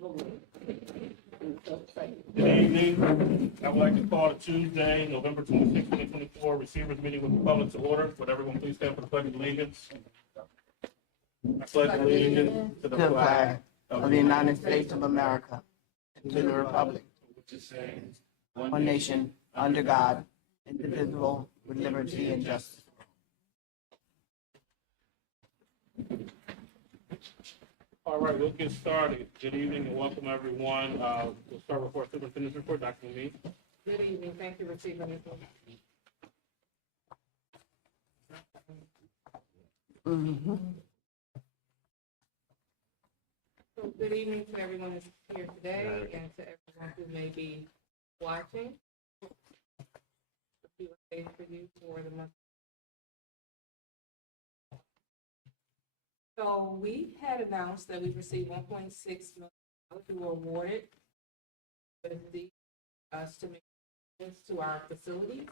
Good evening. I would like to call Tuesday, November 26, 2024, Receivers Meeting with the public to order. Would everyone please stand for the Pledge of Allegiance? I pledge allegiance to the flag of the United States of America and to the republic which is one nation, under God, indivisible, with liberty and justice. All right, we'll get started. Good evening and welcome, everyone. We'll start with our superintendent's report. Dr. Lee. Good evening. Thank you for receiving this. So good evening to everyone who's here today and to everyone who may be watching. A few days for you for the month. So we had announced that we received $1.6 million. We were awarded with us to make improvements to our facilities.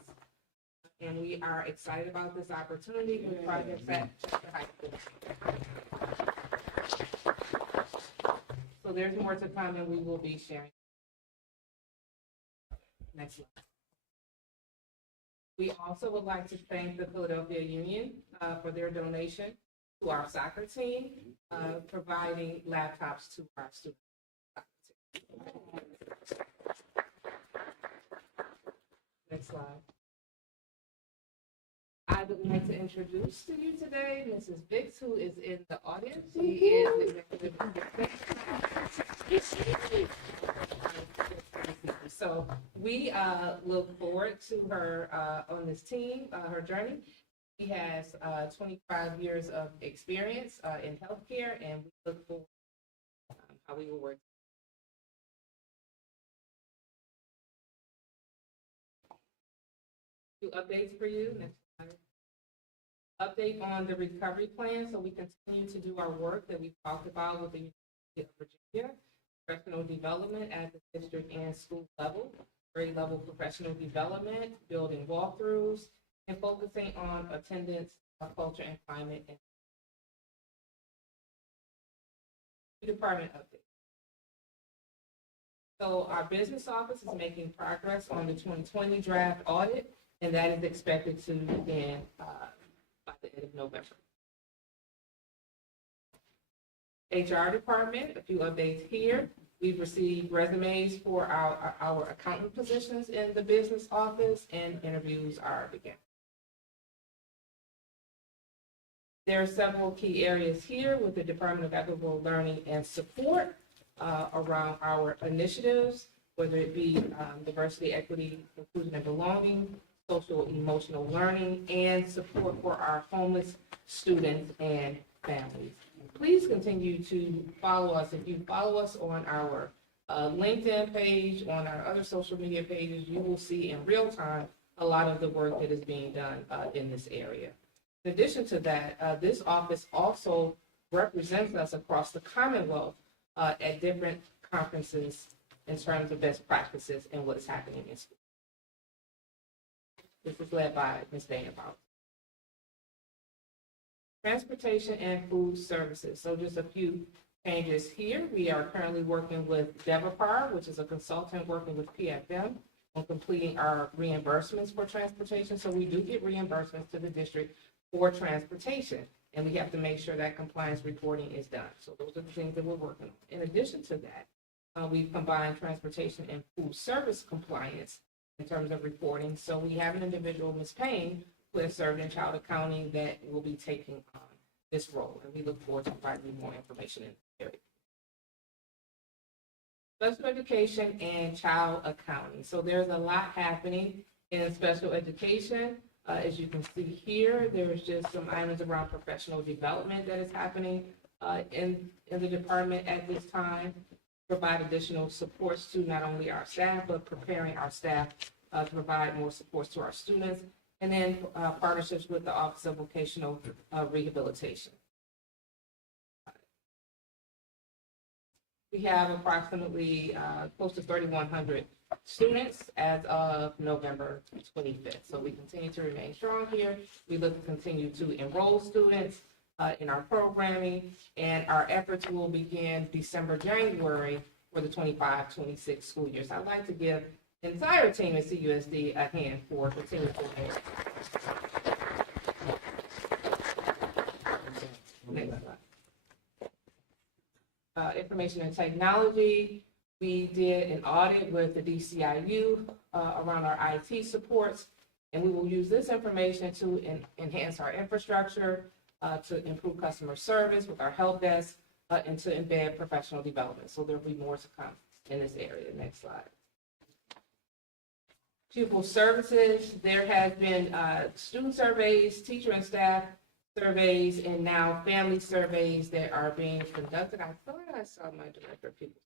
And we are excited about this opportunity with projects at Chester High School. So there's more to come and we will be sharing. Next slide. We also would like to thank the Philadelphia Union for their donation to our soccer team, providing laptops to our students. Next slide. I would like to introduce to you today Mrs. Biggs, who is in the audience. She is executive assistant. So we look forward to her on this team, her journey. She has 25 years of experience in healthcare, and we look forward to how we will work. Two updates for you. Next slide. Update on the recovery plan. So we continue to do our work that we talked about with the University of Virginia, professional development at the district and school level, grade level professional development, building walkthroughs, and focusing on attendance, culture, and climate. And department update. So our business office is making progress on the 2020 draft audit, and that is expected to begin by the end of November. HR department, a few updates here. We've received resumes for our accountant positions in the business office, and interviews are beginning. There are several key areas here with the Department of Equitable Learning and Support around our initiatives, whether it be diversity, equity, inclusion, and belonging, social emotional learning, and support for our homeless students and families. Please continue to follow us. If you follow us on our LinkedIn page, on our other social media pages, you will see in real time a lot of the work that is being done in this area. In addition to that, this office also represents us across the Commonwealth at different conferences in terms of best practices and what is happening in school. This is led by Ms. Dana Bowles. Transportation and food services. So just a few changes here. We are currently working with Devapar, which is a consultant working with PFM on completing our reimbursements for transportation. So we do get reimbursements to the district for transportation, and we have to make sure that compliance reporting is done. So those are the things that we're working on. In addition to that, we've combined transportation and food service compliance in terms of reporting. So we have an individual, Ms. Payne, who has served in child accounting that will be taking on this role, and we look forward to providing you more information in this area. Special education and child accounting. So there's a lot happening in special education. As you can see here, there's just some items around professional development that is happening in the department at this time. Provide additional supports to not only our staff, but preparing our staff to provide more supports to our students. And then partnerships with the Office of Vocational Rehabilitation. We have approximately close to 3,100 students as of November 25th. So we continue to remain strong here. We look to continue to enroll students in our programming, and our efforts will begin December, January for the 25-26 school year. So I'd like to give the entire team at CUSD a hand for continuing to advance. Next slide. Information and technology, we did an audit with the DCIU around our IT supports, and we will use this information to enhance our infrastructure, to improve customer service with our help desk, and to embed professional development. So there'll be more to come in this area. Next slide. Pupil services, there has been student surveys, teacher and staff surveys, and now family surveys that are being conducted. I thought I saw my director of pupil,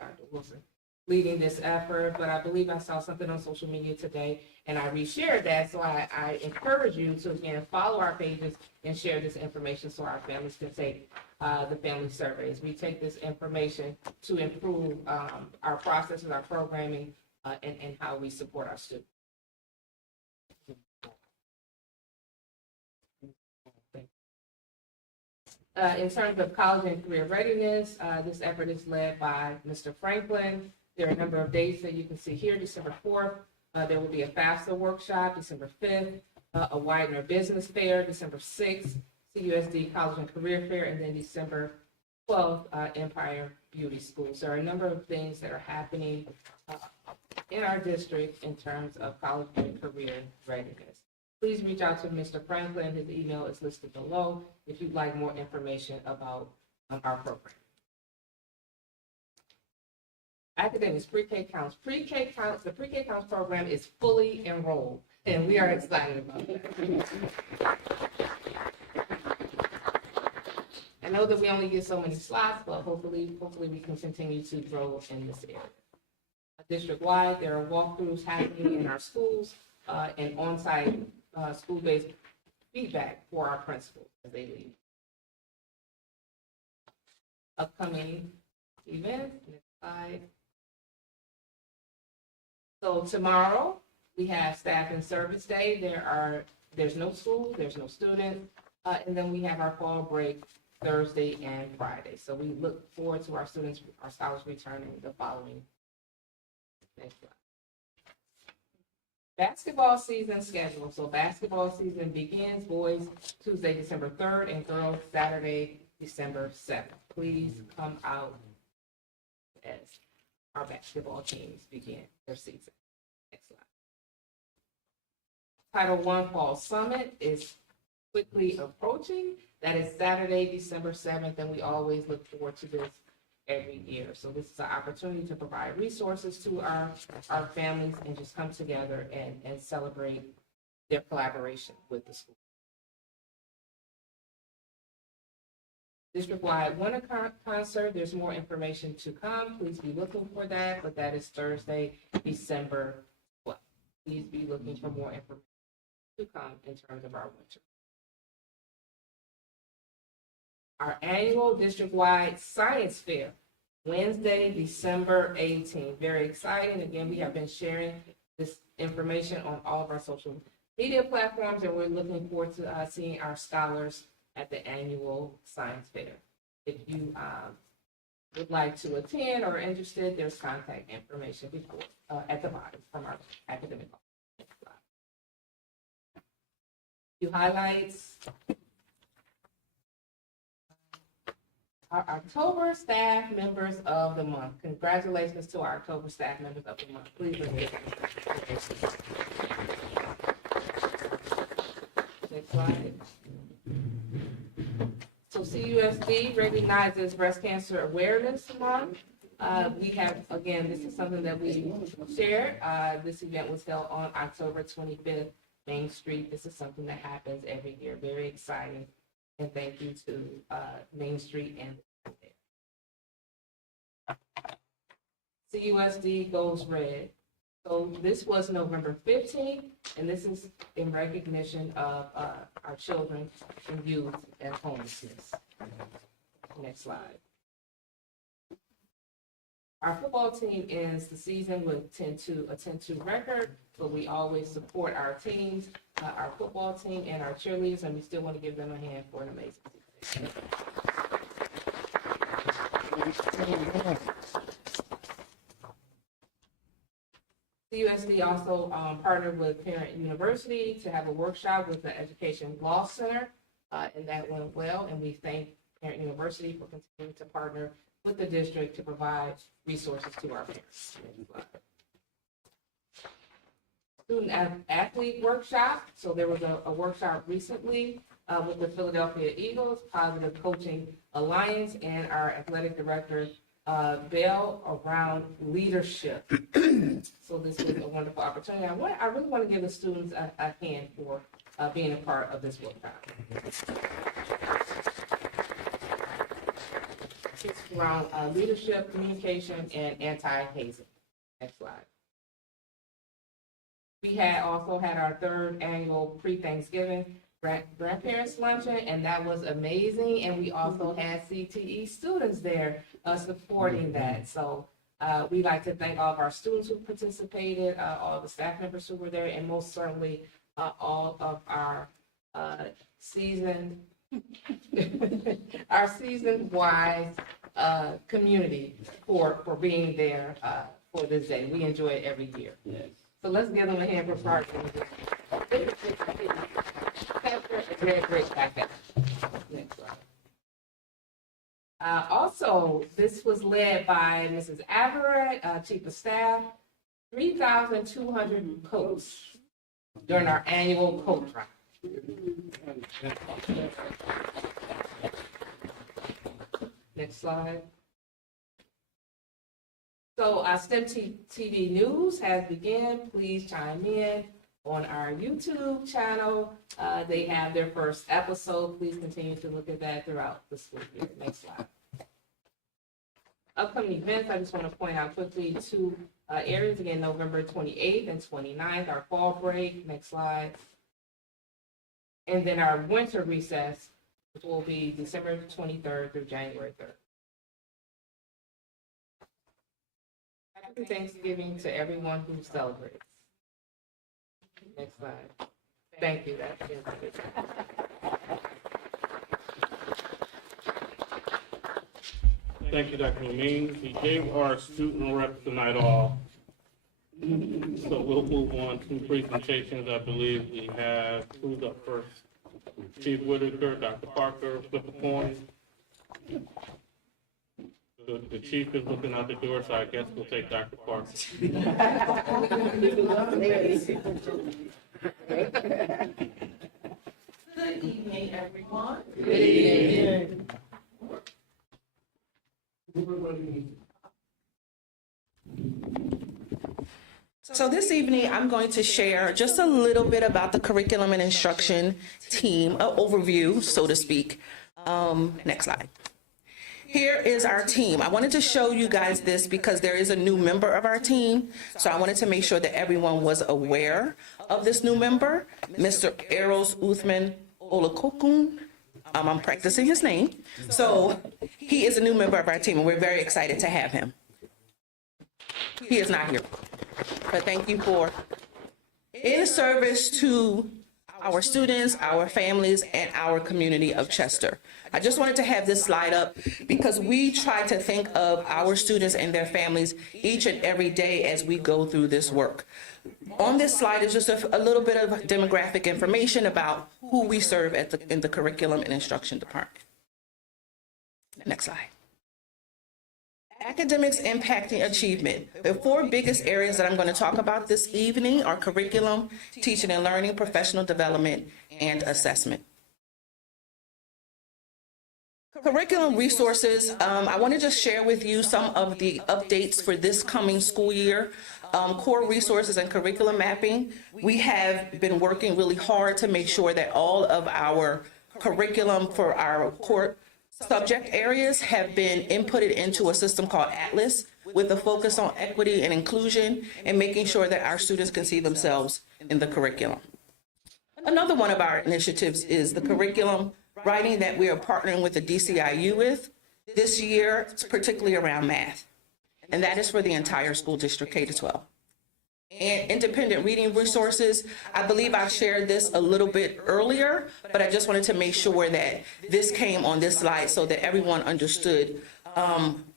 Dr. Wilson, leading this effort, but I believe I saw something on social media today and I reshared that. So I encourage you to, again, follow our pages and share this information so our families can take the family surveys. We take this information to improve our processes, our programming, and how we support our students. In terms of college and career readiness, this effort is led by Mr. Franklin. There are a number of dates that you can see here. December 4th, there will be a FAFSA workshop. December 5th, a Widener Business Fair. December 6th, CUSD College and Career Fair. And then December 12th, Empire Beauty Schools. There are a number of things that are happening in our district in terms of college and career readiness. Please reach out to Mr. Franklin. His email is listed below if you'd like more information about our program. Academics, pre-K counts. Pre-K counts, the pre-K counts program is fully enrolled, and we are excited about that. I know that we only get so many slots, but hopefully we can continue to grow in this area. District-wide, there are walkthroughs happening in our schools and on-site school-based feedback for our principals as they leave. Upcoming events, next slide. So tomorrow, we have Staff and Service Day. There's no school, there's no students, and then we have our fall break Thursday and Friday. So we look forward to our students, our scholars returning the following. Next slide. Basketball season schedule. So basketball season begins, boys Tuesday, December 3rd, and girls Saturday, December 7th. Please come out as our basketball teams begin their season. Next slide. Title I Fall Summit is quickly approaching. That is Saturday, December 7th, and we always look forward to this every year. So this is an opportunity to provide resources to our families and just come together and celebrate their collaboration with the school. District-wide winter concert, there's more information to come. Please be looking for that, but that is Thursday, December 12th. Please be looking for more information to come in terms of our winter. Our annual district-wide science fair, Wednesday, December 18th. Very exciting. Again, we have been sharing this information on all of our social media platforms, and we're looking forward to seeing our scholars at the annual science fair. If you would like to attend or are interested, there's contact information before at the bottom from our academic office. Few highlights. Our October staff members of the month. Congratulations to our October staff members of the month. Please raise next slide. So CUSD recognizes Breast Cancer Awareness Month. We have, again, this is something that we shared. This event was held on October 25th, Main Street. This is something that happens every year. Very exciting. And thank you to Main Street and CUSD Goes Red. So this was November 15th, and this is in recognition of our children and youth and homelessness. Next slide. Our football team ends the season with a 10-2 record, but we always support our teams, our football team and our cheerleaders, and we still want to give them a hand for an amazing season. CUSD also partnered with Parent University to have a workshop with the Education Law Center, and that went well. And we thank Parent University for continuing to partner with the district to provide resources to our parents. Student athlete workshop. So there was a workshop recently with the Philadelphia Eagles, Positive Coaching Alliance, and our athletic director, Bell, around leadership. So this was a wonderful opportunity. I really want to give the students a hand for being a part of this workshop. It's around leadership, communication, and anti-hazing. Next slide. We also had our third annual pre-Thanksgiving grandparents luncheon, and that was amazing. And we also had CTE students there supporting that. So we'd like to thank all of our students who participated, all the staff members who were there, and most certainly all of our seasoned wise community for being there for this day. We enjoy it every year. Yes. So let's give them a hand for partnering. Great back there. Next slide. Also, this was led by Mrs. Averett, Chief of Staff, 3,200 coats during our annual coat drive. Next slide. So STEM TV News has begun. Please chime in on our YouTube channel. They have their first episode. Please continue to look at that throughout the school year. Next slide. Upcoming events, I just want to point out quickly two areas. Again, November 28th and 29th, our fall break. Next slide. And then our winter recess, which will be December 23rd through January 3rd. Happy Thanksgiving to everyone who celebrates. Next slide. Thank you. That's it. Thank you, Dr. Lamine. We gave our student rep tonight off. So we'll move on to presentations. I believe we have, who's up first? Chief Whitaker, Dr. Parker, flip a coin. The chief is looking out the door, so I guess we'll take Dr. Parker. Good evening, everyone. Good evening. So this evening, I'm going to share just a little bit about the curriculum and instruction team, an overview, so to speak. Next slide. Here is our team. I wanted to show you guys this because there is a new member of our team. So I wanted to make sure that everyone was aware of this new member, Mr. Eros Uthman Olakokun. I'm practicing his name. So he is a new member of our team, and we're very excited to have him. He is not here, but thank you for in service to our students, our families, and our community of Chester. I just wanted to have this slide up because we try to think of our students and their families each and every day as we go through this work. On this slide is just a little bit of demographic information about who we serve in the curriculum and instruction department. Next slide. Academics impacting achievement. The four biggest areas that I'm going to talk about this evening are curriculum, teaching and learning, professional development, and assessment. Curriculum resources, I want to just share with you some of the updates for this coming school year. Core resources and curriculum mapping. We have been working really hard to make sure that all of our curriculum for our core subject areas have been inputted into a system called Atlas with a focus on equity and inclusion and making sure that our students can see themselves in the curriculum. Another one of our initiatives is the curriculum writing that we are partnering with the DCIU with this year, particularly around math. And that is for the entire school district K-12. And independent reading resources, I believe I shared this a little bit earlier, but I just wanted to make sure that this came on this slide so that everyone understood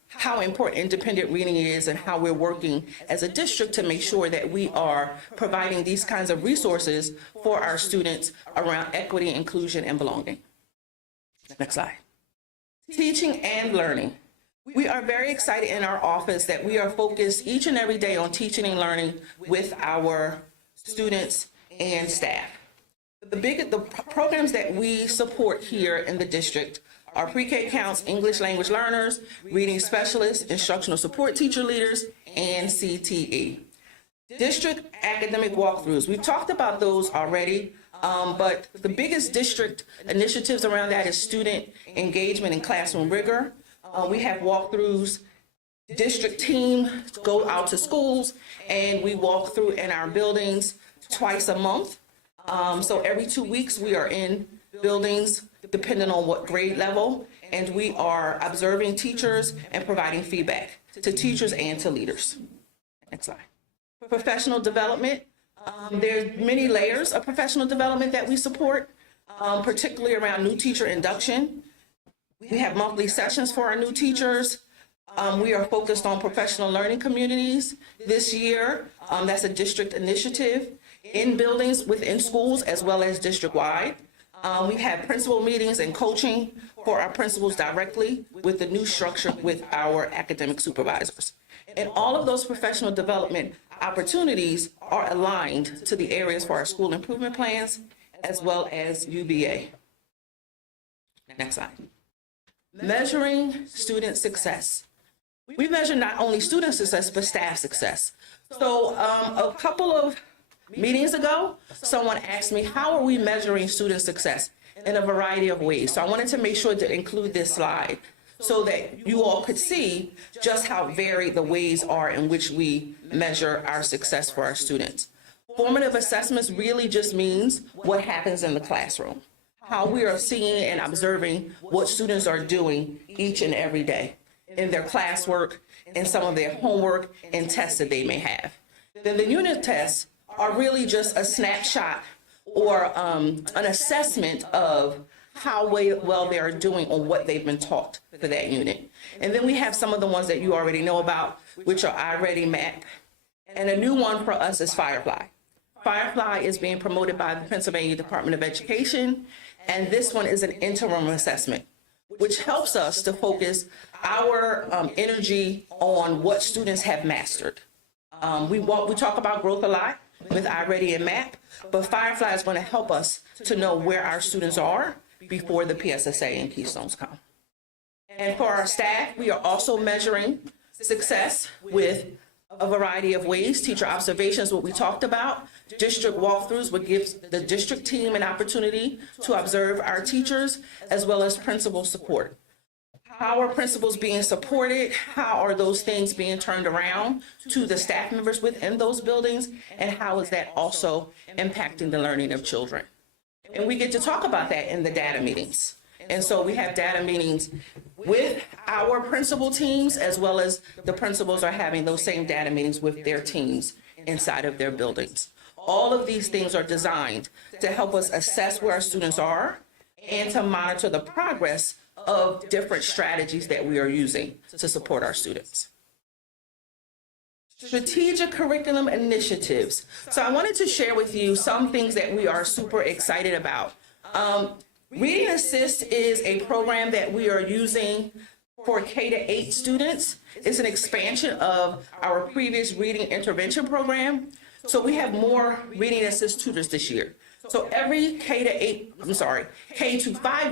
how important independent reading is and how we're working as a district to make sure that we are providing these kinds of resources for our students around equity, inclusion, and belonging. Next slide. Teaching and learning. We are very excited in our office that we are focused each and every day on teaching and learning with our students and staff. The programs that we support here in the district are pre-K counts, English language learners, reading specialists, instructional support teacher leaders, and CTE. District academic walkthroughs. We've talked about those already, but the biggest district initiatives around that is student engagement and classroom rigor. We have walkthroughs. District team go out to schools and we walk through in our buildings twice a month. So every 2 weeks we are in buildings depending on what grade level, and we are observing teachers and providing feedback to teachers and to leaders. Next slide. Professional development. There's many layers of professional development that we support, particularly around new teacher induction. We have monthly sessions for our new teachers. We are focused on professional learning communities this year. That's a district initiative in buildings within schools as well as district-wide. We have principal meetings and coaching for our principals directly with the new structure with our academic supervisors. And all of those professional development opportunities are aligned to the areas for our school improvement plans as well as UVA. Next slide. Measuring student success. We measure not only student success, but staff success. So a couple of meetings ago, someone asked me, how are we measuring student success? In a variety of ways. So I wanted to make sure to include this slide so that you all could see just how varied the ways are in which we measure our success for our students. Formative assessments really just means what happens in the classroom, how we are seeing and observing what students are doing each and every day in their classwork, in some of their homework and tests that they may have. Then the unit tests are really just a snapshot or an assessment of how well they are doing on what they've been taught for that unit. And then we have some of the ones that you already know about, which are iReady, MAP. And a new one for us is Firefly. Firefly is being promoted by the Pennsylvania Department of Education, and this one is an interim assessment, which helps us to focus our energy on what students have mastered. We talk about growth a lot with iReady and MAP, but Firefly is going to help us to know where our students are before the PSSA and Keystones come. And for our staff, we are also measuring success with a variety of ways. Teacher observations, what we talked about. District walkthroughs, what gives the district team an opportunity to observe our teachers, as well as principal support. How are principals being supported? How are those things being turned around to the staff members within those buildings? And how is that also impacting the learning of children? And we get to talk about that in the data meetings. And so we have data meetings with our principal teams, as well as the principals are having those same data meetings with their teams inside of their buildings. All of these things are designed to help us assess where our students are and to monitor the progress of different strategies that we are using to support our students. Strategic curriculum initiatives. So I wanted to share with you some things that we are super excited about. Reading Assist is a program that we are using for K-8 students. It's an expansion of our previous reading intervention program. So we have more Reading Assist tutors this year. So every K-5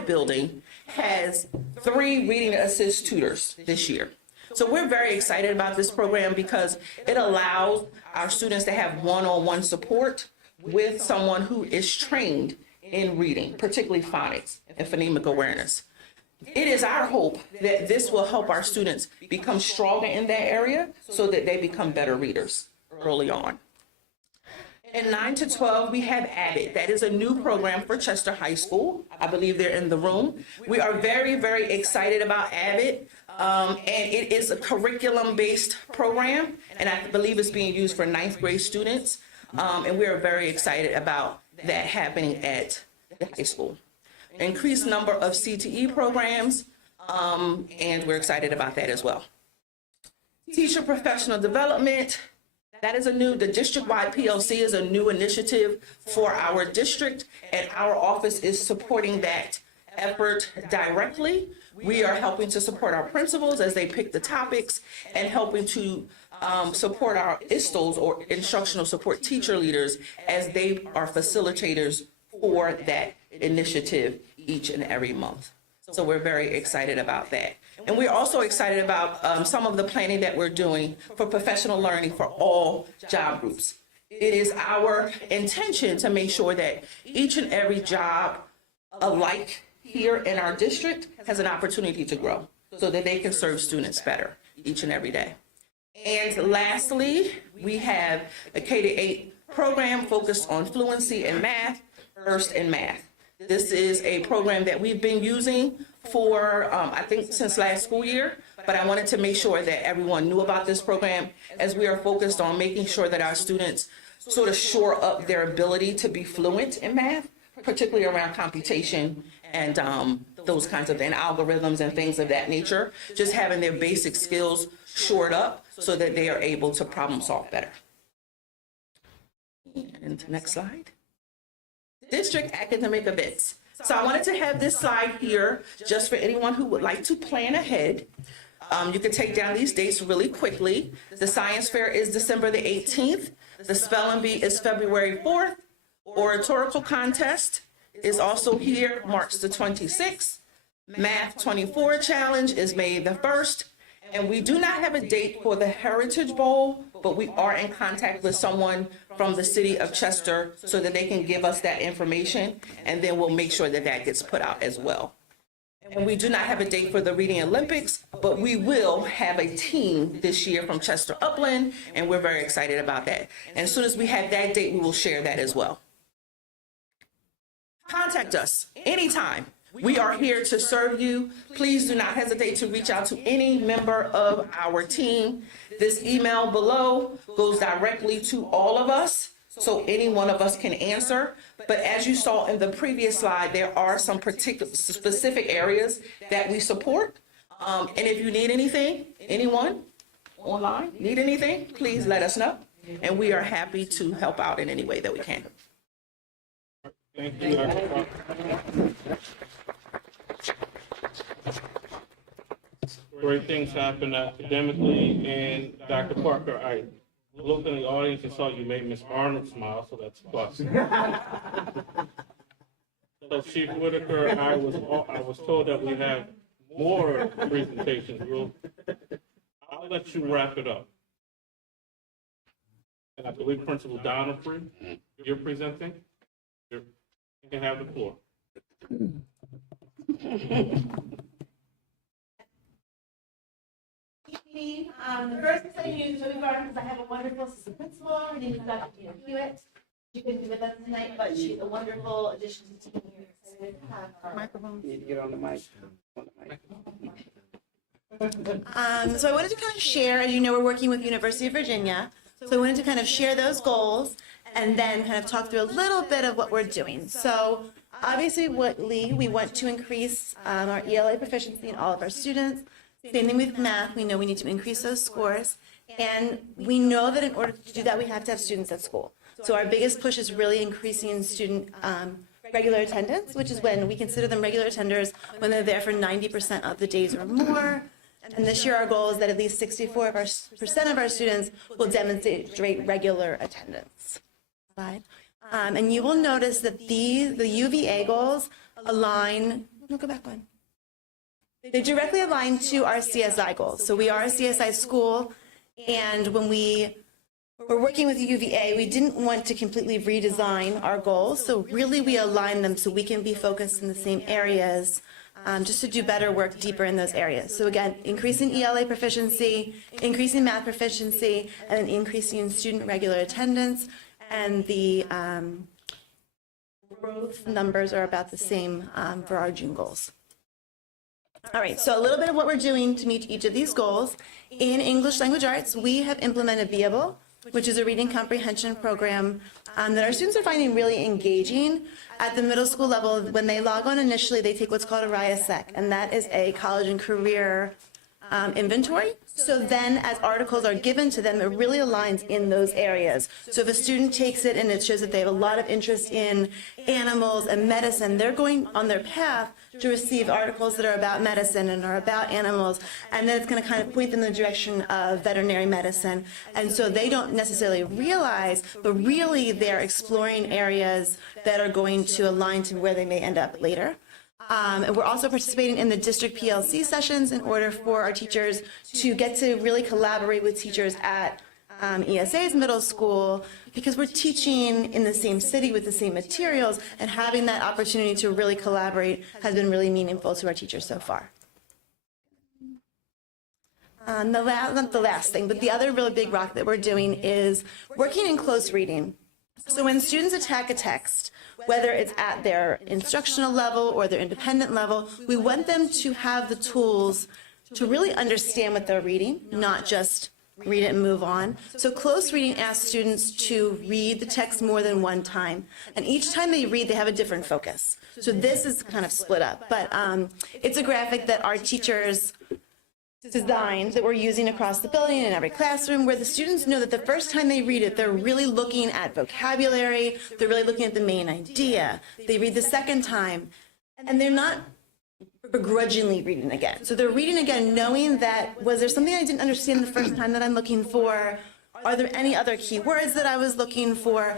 building has 3 Reading Assist tutors this year. So we're very excited about this program because it allows our students to have one-on-one support with someone who is trained in reading, particularly phonics and phonemic awareness. It is our hope that this will help our students become stronger in that area so that they become better readers early on. In 9 to 12, we have Abbott. That is a new program for Chester High School. I believe they're in the room. We are very, very excited about Abbott. And it is a curriculum-based program, and I believe it's being used for 9th grade students. And we are very excited about that happening at the high school. Increased number of CTE programs, and we're excited about that as well. Teacher professional development, that is the district-wide PLC is a new initiative for our district, and our office is supporting that effort directly. We are helping to support our principals as they pick the topics and helping to support our ISTLs or instructional support teacher leaders as they are facilitators for that initiative each and every month. So we're very excited about that. And we're also excited about some of the planning that we're doing for professional learning for all job groups. It is our intention to make sure that each and every job alike here in our district has an opportunity to grow so that they can serve students better each and every day. And lastly, we have a K-8 program focused on fluency in math, first in math. This is a program that we've been using for, I think, since last school year, but I wanted to make sure that everyone knew about this program as we are focused on making sure that our students sort of shore up their ability to be fluent in math, particularly around computation and those kinds of, and algorithms and things of that nature, just having their basic skills shored up so that they are able to problem solve better. And next slide. District academic events. So I wanted to have this slide here just for anyone who would like to plan ahead. You can take down these dates really quickly. The science fair is December the 18th. The spelling bee is February 4th. Oratorical contest is also here, March the 26th. Math 24 challenge is May the 1st. And we do not have a date for the Heritage Bowl, but we are in contact with someone from the city of Chester so that they can give us that information, and then we'll make sure that that gets put out as well. And we do not have a date for the Reading Olympics, but we will have a team this year from Chester Upland, and we're very excited about that. And as soon as we have that date, we will share that as well. Contact us anytime. We are here to serve you. Please do not hesitate to reach out to any member of our team. This email below goes directly to all of us, so any one of us can answer. But as you saw in the previous slide, there are some particular specific areas that we support. And if you need anything, anyone online need anything, please let us know. And we are happy to help out in any way that we can. Thank you, Dr. Parker. Great things happen academically, and Dr. Parker, I looked in the audience and saw you made Miss Arnold smile, so that's a plus. So Chief Whitaker, I was told that we have more presentations. I'll let you wrap it up. And I believe Principal Donofree, you're presenting. You can have the floor. The first exciting news is really far because I have a wonderful assistant principal. Her name is Dr. Tina Hewitt. She couldn't be with us tonight, but she's a wonderful addition to the team. We're excited to have her. Microphone. You need to get on the mic. So I wanted to kind of share, as you know, we're working with University of Virginia. So I wanted to kind of share those goals and then kind of talk through a little bit of what we're doing. So obviously, we want to increase our ELA proficiency in all of our students. Same thing with math. We know we need to increase those scores. And we know that in order to do that, we have to have students at school. So our biggest push is really increasing student regular attendance, which is when we consider them regular attenders when they're there for 90% of the days or more. And this year, our goal is that at least 64% of our students will demonstrate regular attendance. And you will notice that the UVA goals align, no, go back one. They directly align to our CSI goals. So we are a CSI school, and when we were working with UVA, we didn't want to completely redesign our goals. So really we align them so we can be focused in the same areas, just to do better work deeper in those areas. So again, increasing ELA proficiency, increasing math proficiency, and then increasing student regular attendance. And the growth numbers are about the same for our June goals. All right, so a little bit of what we're doing to meet each of these goals. In English Language Arts, we have implemented Beable, which is a reading comprehension program that our students are finding really engaging. At the middle school level, when they log on initially, they take what's called a RIASEC, and that is a college and career inventory. So then as articles are given to them, it really aligns in those areas. So if a student takes it and it shows that they have a lot of interest in animals and medicine, they're going on their path to receive articles that are about medicine and are about animals, and then it's going to kind of point them in the direction of veterinary medicine. And so they don't necessarily realize, but really they're exploring areas that are going to align to where they may end up later. And we're also participating in the district PLC sessions in order for our teachers to get to really collaborate with teachers at ESA's middle school, because we're teaching in the same city with the same materials, and having that opportunity to really collaborate has been really meaningful to our teachers so far. Not the last thing, but the other really big rock that we're doing is working in close reading. So when students attack a text, whether it's at their instructional level or their independent level, we want them to have the tools to really understand what they're reading, not just read it and move on. So close reading asks students to read the text more than one time. And each time they read, they have a different focus. So this is kind of split up. But it's a graphic that our teachers designed that we're using across the building in every classroom, where the students know that the first time they read it, they're really looking at vocabulary, they're really looking at the main idea. They read the second time, and they're not begrudgingly reading again. So they're reading again knowing that, was there something I didn't understand the first time that I'm looking for? Are there any other key words that I was looking for?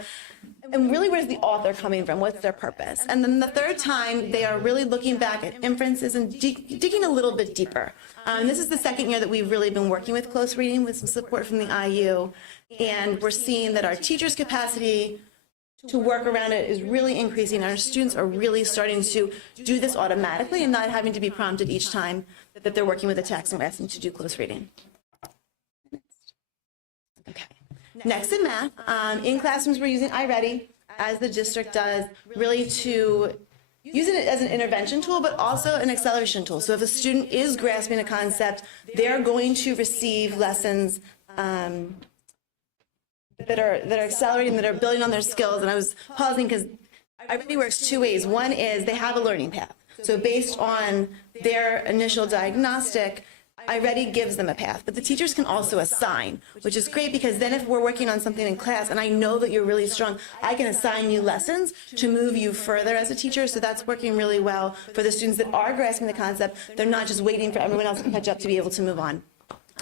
And really, where's the author coming from? What's their purpose? And then the third time, they are really looking back at inferences and digging a little bit deeper. This is the second year that we've really been working with close reading with some support from the IU. And we're seeing that our teachers' capacity to work around it is really increasing. Our students are really starting to do this automatically and not having to be prompted each time that they're working with a text and we're asking to do close reading. Okay. Next in math, in classrooms we're using iReady, as the district does, really to use it as an intervention tool, but also an acceleration tool. So if a student is grasping a concept, they're going to receive lessons that are accelerating, that are building on their skills. And I was pausing because iReady works two ways. One is they have a learning path. So based on their initial diagnostic, iReady gives them a path, but the teachers can also assign, which is great, because then if we're working on something in class and I know that you're really strong, I can assign you lessons to move you further as a teacher. So that's working really well for the students that are grasping the concept. They're not just waiting for everyone else to catch up to be able to move on.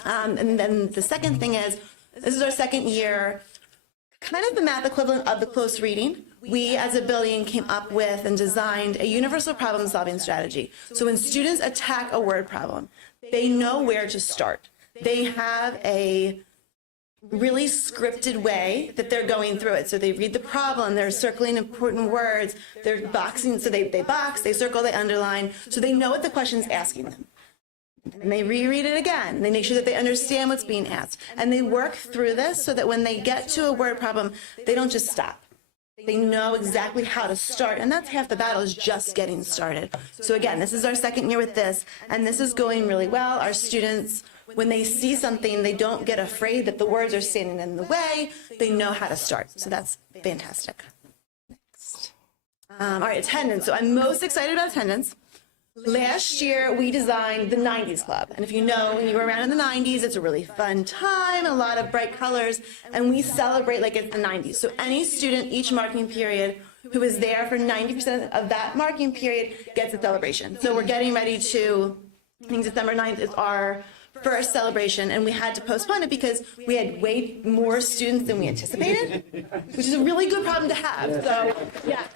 And then the second thing is, this is our second year, kind of the math equivalent of the close reading. We as a building came up with and designed a universal problem solving strategy. So when students attack a word problem, they know where to start. They have a really scripted way that they're going through it. So they read the problem, they're circling important words, they're boxing, so they box, they circle, they underline, so they know what the question's asking them. And they reread it again. They make sure that they understand what's being asked. And they work through this so that when they get to a word problem, they don't just stop. They know exactly how to start. And that's half the battle, is just getting started. So again, this is our second year with this, and this is going really well. Our students, when they see something, they don't get afraid that the words are standing in the way. They know how to start. So that's fantastic. Next. All right, attendance. So I'm most excited about attendance. Last year, we designed the 90s Club. And if you know, when you were around in the 90s, it's a really fun time, a lot of bright colors, and we celebrate like it's the 90s. So any student, each marking period, who is there for 90% of that marking period gets a celebration. So we're getting ready to, I think December 9th is our first celebration, and we had to postpone it because we had way more students than we anticipated, which is a really good problem to have. So, yes,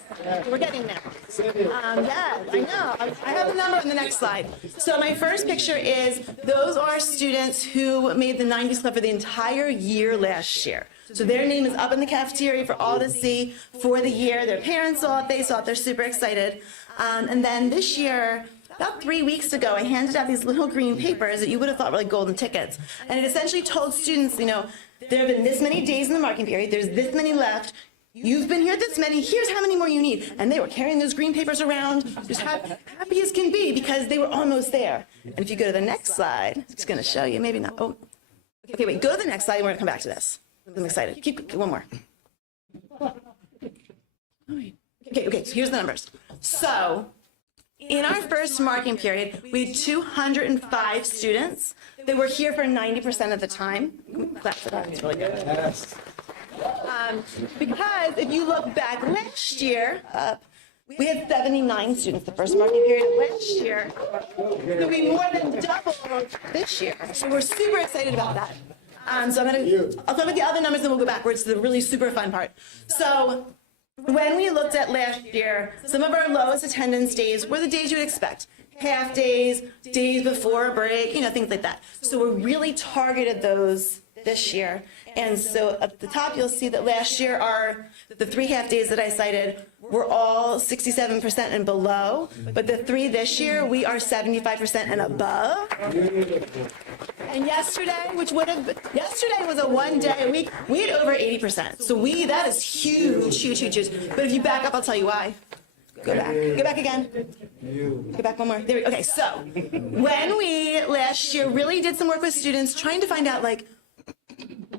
we're getting there. Yes, I know. I have the number on the next slide. So my first picture is, those are students who made the 90s Club for the entire year last year. So their name is up in the cafeteria for all to see for the year. Their parents saw it, they saw it, they're super excited. And then this year, about 3 weeks ago, I handed out these little green papers that you would have thought were like golden tickets. And it essentially told students, you know, there have been this many days in the marking period, there's this many left, you've been here this many, here's how many more you need. And they were carrying those green papers around, just happy as can be, because they were almost there. And if you go to the next slide, it's going to show you, maybe not, oh, okay, wait, go to the next slide, and we're going to come back to this. I'm excited. Keep one more. Okay, so here's the numbers. So in our first marking period, we had 205 students that were here for 90% of the time. Clap for that, it's really good. Because if you look back last year, we had 79 students the first marking period last year. So we more than doubled this year. So we're super excited about that. So I'll talk about the other numbers and we'll go backwards to the really super fun part. So when we looked at last year, some of our lowest attendance days were the days you would expect. Half days, days before a break, things like that. So we really targeted those this year. And so at the top, you'll see that last year, the 3 half days that I cited were all 67% and below. But the 3 this year, we are 75% and above. And yesterday was a 1-day a week, we had over 80%. So that is huge, huge, huge, huge. But if you back up, I'll tell you why. Go back again. Go back one more. There we go. Okay, so when we last year really did some work with students trying to find out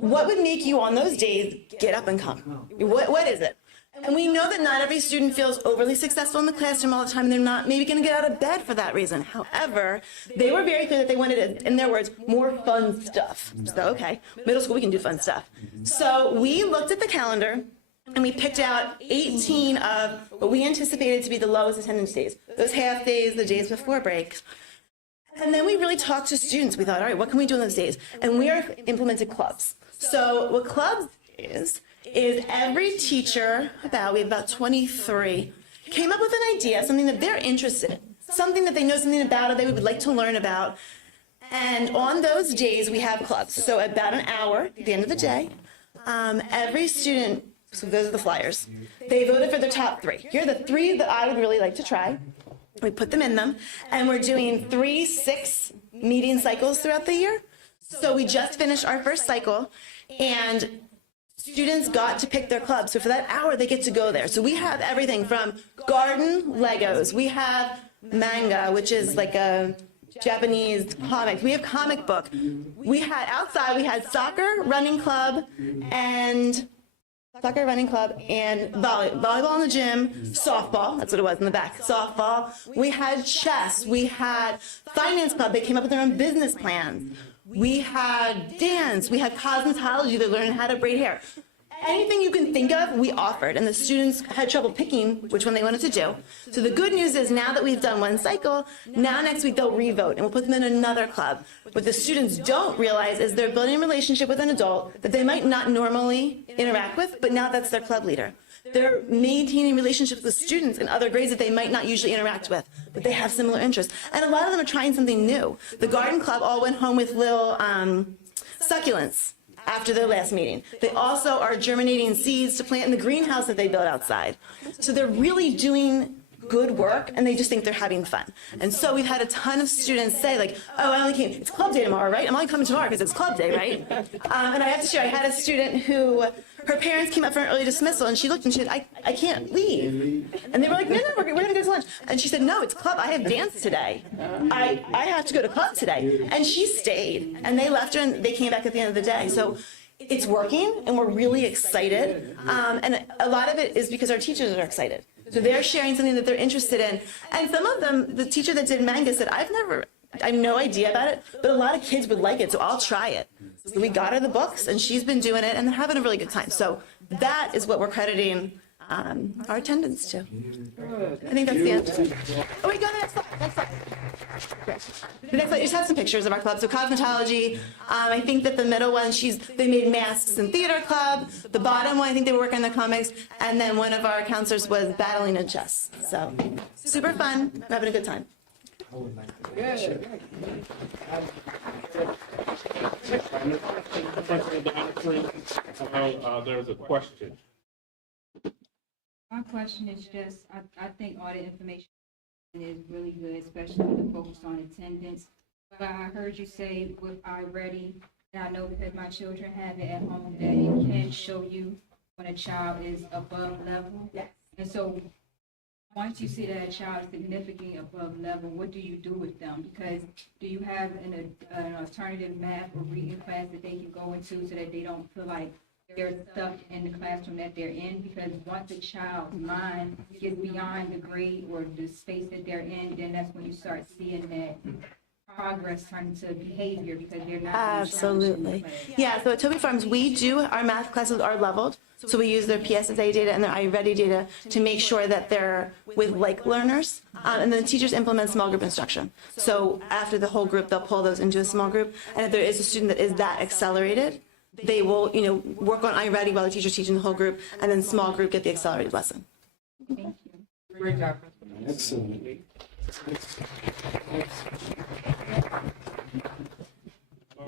what would make you on those days get up and come? What is it? And we know that not every student feels overly successful in the classroom all the time, and they're not maybe going to get out of bed for that reason. However, they were very clear that they wanted, in their words, more fun stuff. So, okay, middle school, we can do fun stuff. So we looked at the calendar, and we picked out 18 of what we anticipated to be the lowest attendance days. Those half days, the days before breaks. And then we really talked to students. We thought, all right, what can we do on those days? And we implemented clubs. So what clubs is every teacher, we have about 23, came up with an idea, something that they're interested in, something that they know something about or they would like to learn about. And on those days, we have clubs. So about an hour at the end of the day, every student, so those are the flyers, they voted for their top 3. Here are the 3 that I would really like to try. We put them in them, and we're doing 3 6-meeting cycles throughout the year. So we just finished our first cycle, and students got to pick their club. So for that hour, they get to go there. So we have everything from garden Legos. We have manga, which is like a Japanese comic. We have comic book. We had outside, we had soccer, running club, and volleyball in the gym, softball, that's what it was in the back, softball. We had chess, we had finance club, they came up with their own business plans. We had dance, we had cosmetology, they learned how to braid hair. Anything you can think of, we offered, and the students had trouble picking which one they wanted to do. So the good news is now that we've done one cycle, now next week they'll re-vote, and we'll put them in another club. What the students don't realize is they're building a relationship with an adult that they might not normally interact with, but now that's their club leader. They're maintaining relationships with students in other grades that they might not usually interact with, but they have similar interests. And a lot of them are trying something new. The garden club all went home with little succulents after their last meeting. They also are germinating seeds to plant in the greenhouse that they built outside. So they're really doing good work, and they just think they're having fun. And so we've had a ton of students say, I only came, it's club day tomorrow, right? I'm only coming tomorrow because it's club day, right? And I have to share, I had a student who, her parents came up for an early dismissal, and she looked and she said, I can't leave. And they were like, no, we're going to go to lunch. And she said, no, it's club. I have dance today. I have to go to club today. And she stayed, and they left her, and they came back at the end of the day. So it's working, and we're really excited. And a lot of it is because our teachers are excited. So they're sharing something that they're interested in. And some of them, the teacher that did manga said, I have no idea about it, but a lot of kids would like it, so I'll try it. So we got her the books, and she's been doing it, and they're having a really good time. So that is what we're crediting our attendance to. I think that's the end. Oh, wait, go to the next slide. The next slide, you just have some pictures of our club. So cosmetology, I think that the middle one, they made masks in theater club. The bottom one, I think they were working on the comics. And then one of our counselors was battling in chess. So super fun, we're having a good time. There's a question. My question is just, I think all the information is really good, especially with the focus on attendance. But I heard you say with iReady, and I know because my children have it at home, that it can show you when a child is above level. Yes. And so once you see that a child is significantly above level, what do you do with them? Because do you have an alternative math or reading class that they can go into so that they don't feel like their stuff in the classroom that they're in, because once a child's mind gets beyond the grade or the space that they're in, then that's when you start seeing that progress turn to behavior, because they're not. Absolutely. Yeah, so at Toby Farms, our math classes are leveled. So we use their PSSA data and their iReady data to make sure that they're with like learners. And then the teachers implement small group instruction. So after the whole group, they'll pull those into a small group. And if there is a student that is that accelerated, they will, work on iReady while the teacher's teaching the whole group, and then small group get the accelerated lesson. Great job. Excellent.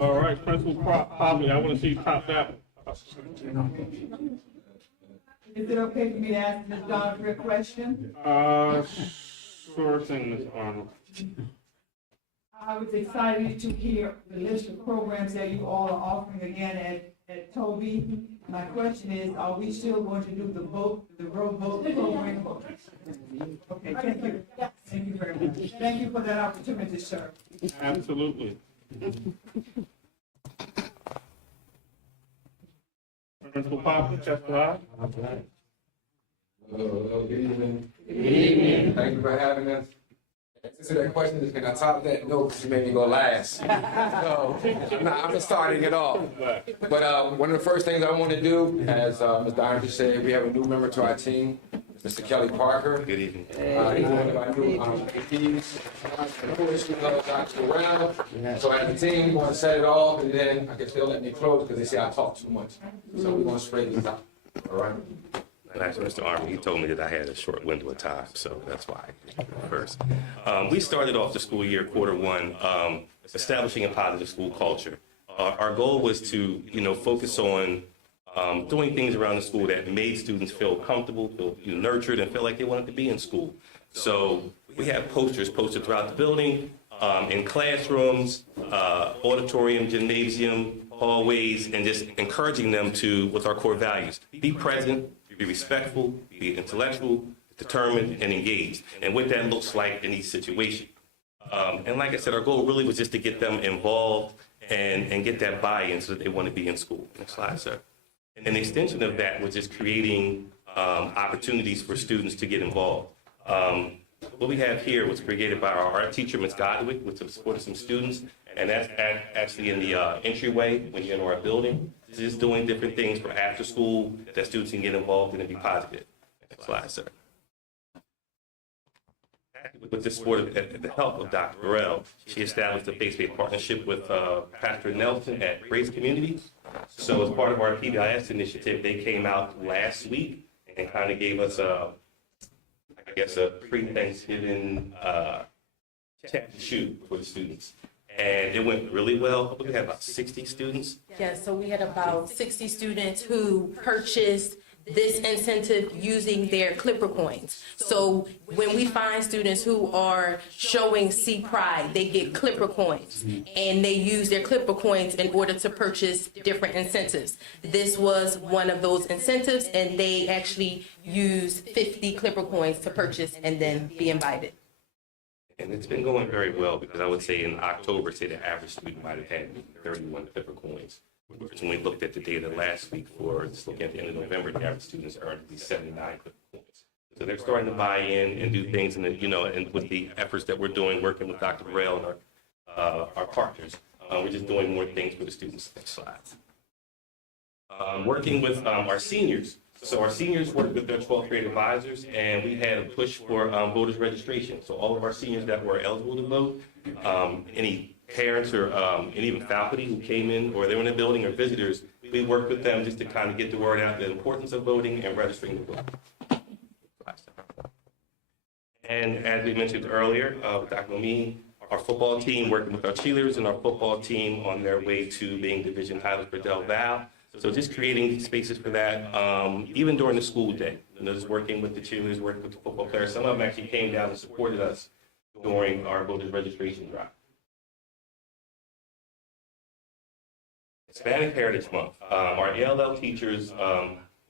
All right, Principal Popley, I want to see you top that. Is it okay for me to ask Ms. Donovan a question? Sure thing, Ms. Arnold. I was excited to hear the list of programs that you all are offering again at Toby. My question is, are we still going to do the road vote program? Okay, thank you. Thank you very much. Thank you for that opportunity, sir. Absolutely. Principal Popley, testify. Good evening. Good evening. Thank you for having us. Answer that question, can I top that? No, because you made me go last. So, I'm just starting it off. But one of the first things I want to do, as Ms. Donovan said, we have a new member to our team, Mr. Kelly Parker. Good evening. He's one of our new APs. Of course, we love Dr. Brown. So as a team, we want to set it off, and then I guess they'll let me close because they say I talk too much. So we're going to straighten this out. All right? And actually, Mr. Arnold, he told me that I had a short window of time, so that's why first. We started off the school year, Q1, establishing a positive school culture. Our goal was to, focus on doing things around the school that made students feel comfortable, feel nurtured, and feel like they wanted to be in school. So we have posters posted throughout the building, in classrooms, auditorium, gymnasium, hallways, and just encouraging them to, with our core values, be present, be respectful, be intellectual, determined, and engaged, and what that looks like in each situation. And like I said, our goal really was just to get them involved and get that buy-in so that they want to be in school. Next slide, sir. And the extension of that was just creating opportunities for students to get involved. What we have here was created by our art teacher, Ms. Godwick, with the support of some students, and that's actually in the entryway when you enter our building. Just doing different things for after school that students can get involved in and be positive. Next slide, sir. With the support of the help of Dr. Burrell, she established a faith-based partnership with Pastor Nelson at Grace Community. So as part of our PBIS initiative, they came out last week and kind of gave us a pre-Thanksgiving check to shoot for the students. And it went really well. We had about 60 students. Yeah, so we had about 60 students who purchased this incentive using their Clipper coins. So when we find students who are showing C Pride, they get Clipper coins, and they use their Clipper coins in order to purchase different incentives. This was one of those incentives, and they actually used 50 Clipper coins to purchase and then be invited. And it's been going very well, because I would say in October, say the average student might have had 31 Clipper coins. When we looked at the data last week for just looking at the end of November, the average students earned at least 79 Clipper coins. So they're starting to buy in and do things, and and with the efforts that we're doing, working with Dr. Burrell and our partners, we're just doing more things for the students. Next slide. Working with our seniors. So our seniors worked with their 12th grade advisors, and we had a push for voters registration. So all of our seniors that were eligible to vote, any parents or and even faculty who came in or they were in the building or visitors, we worked with them just to kind of get the word out, the importance of voting and registering to vote. And as we mentioned earlier, with Dr. Momini, our football team working with our cheerleaders and our football team on their way to being division titles for Del Val. So just creating spaces for that, even during the school day. Just working with the cheerleaders, working with the football players. Some of them actually came down and supported us during our voters registration drive. Hispanic Heritage Month. Our ALL teachers,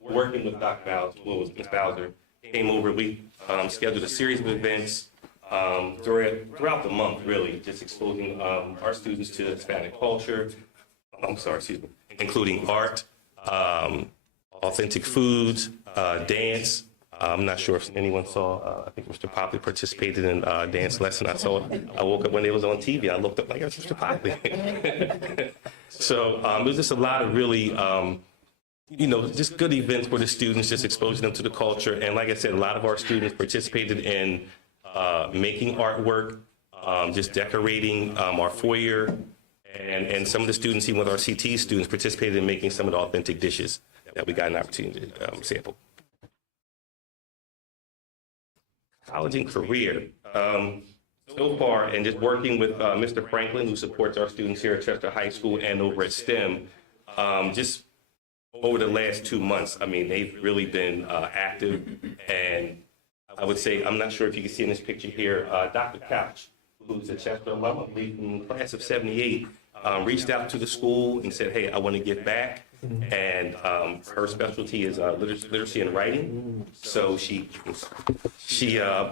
working with Dr. Bowser, Ms. Bowser, came over. We scheduled a series of events throughout the month, really, just exposing our students to Hispanic culture. Including art, authentic foods, dance. I'm not sure if anyone saw, I think Mr. Popley participated in a dance lesson. I woke up when it was on TV. I looked up like, it's Mr. Popley. So it was just a lot of really, just good events for the students, just exposing them to the culture. And like I said, a lot of our students participated in making artwork, just decorating our foyer. And some of the students, even with our CT students, participated in making some of the authentic dishes that we got an opportunity to sample. College and career. So far, and just working with Mr. Franklin, who supports our students here at Chester High School and over at STEM, just over the last 2 months, I mean, they've really been active. And I would say, I'm not sure if you can see in this picture here, Dr. Couch, who's a Chester alum, I believe from the class of 78, reached out to the school and said, hey, I want to give back. And her specialty is literacy and writing. So she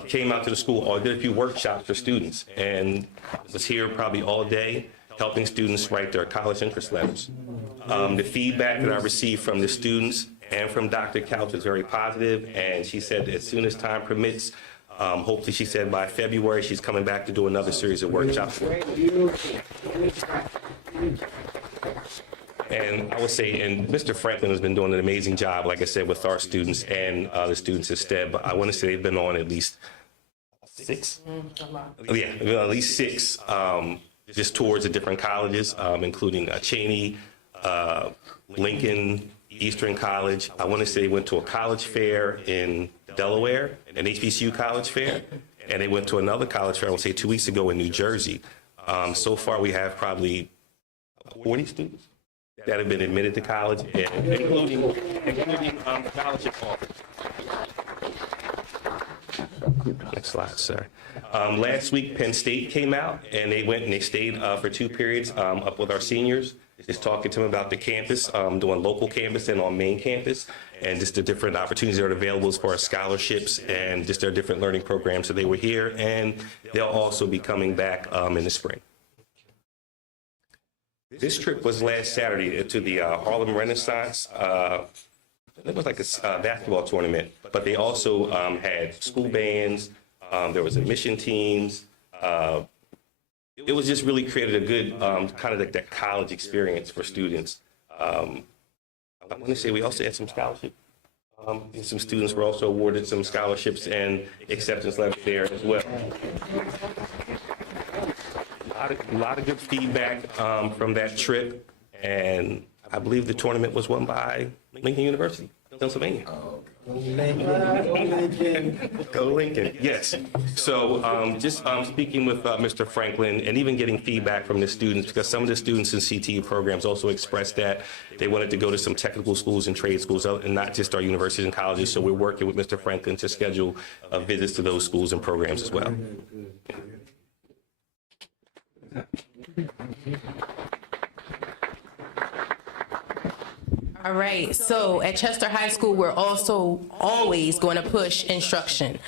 came out to the school, did a few workshops for students, and was here probably all day helping students write their college interest letters. The feedback that I received from the students and from Dr. Couch is very positive, and she said as soon as time permits, hopefully she said by February, she's coming back to do another series of workshops. And I would say, and Mr. Franklin has been doing an amazing job, like I said, with our students and the students at STEM. But I want to say they've been on at least 6. Yeah, at least 6, just tours at different colleges, including Cheney, Lincoln, Eastern College. I want to say they went to a college fair in Delaware, an HBCU college fair, and they went to another college fair, I would say 2 weeks ago in New Jersey. So far, we have probably 40 students that have been admitted to college, and including scholarship offers. Next slide, sir. Last week, Penn State came out, and they went and they stayed for 2 periods up with our seniors, just talking to them about the campus, doing local campus and on main campus, and just the different opportunities that are available as far as scholarships and just their different learning programs. So they were here, and they'll also be coming back in the spring. This trip was last Saturday to the Harlem Renaissance. It was like a basketball tournament, but they also had school bands. There was admission teams. It was just really created a good kind of like that college experience for students. I want to say we also had some scholarships. Some students were also awarded some scholarships and acceptance letters there as well. A lot of good feedback from that trip, and I believe the tournament was won by Lincoln University, Pennsylvania. Go Lincoln, yes. So just speaking with Mr. Franklin and even getting feedback from the students, because some of the students in CTE programs also expressed that they wanted to go to some technical schools and trade schools and not just our universities and colleges. So we're working with Mr. Franklin to schedule visits to those schools and programs as well. All right, so at Chester High School, we're also always going to push instruction.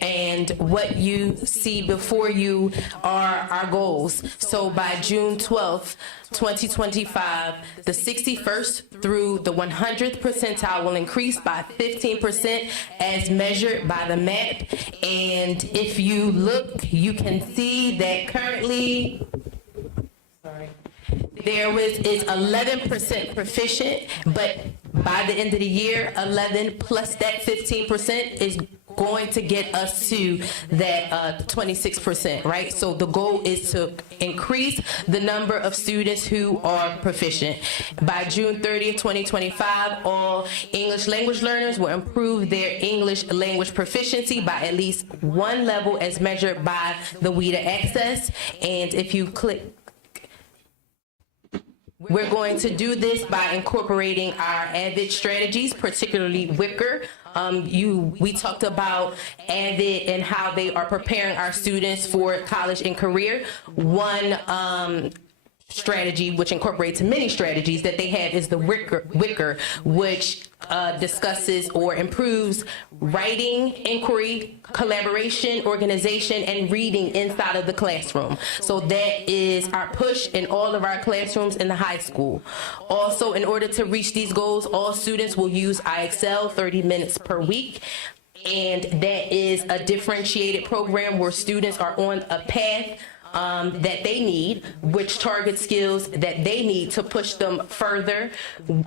And what you see before you are our goals. So by June 12th, 2025, the 61st through the 100th percentile will increase by 15% as measured by the MAP. And if you look, you can see that currently, there is 11% proficient, but by the end of the year, 11 plus that 15% is going to get us to that 26%, right? So the goal is to increase the number of students who are proficient. By June 30th, 2025, all English language learners will improve their English language proficiency by at least 1 level as measured by the WIDA Access. And if you click, we're going to do this by incorporating our AVID strategies, particularly Wicker. We talked about AVID and how they are preparing our students for college and career. One strategy, which incorporates many strategies that they have, is the Wicker, which discusses or improves writing, inquiry, collaboration, organization, and reading inside of the classroom. So that is our push in all of our classrooms in the high school. Also, in order to reach these goals, all students will use IXL 30 minutes per week. And that is a differentiated program where students are on a path that they need, which target skills that they need to push them further.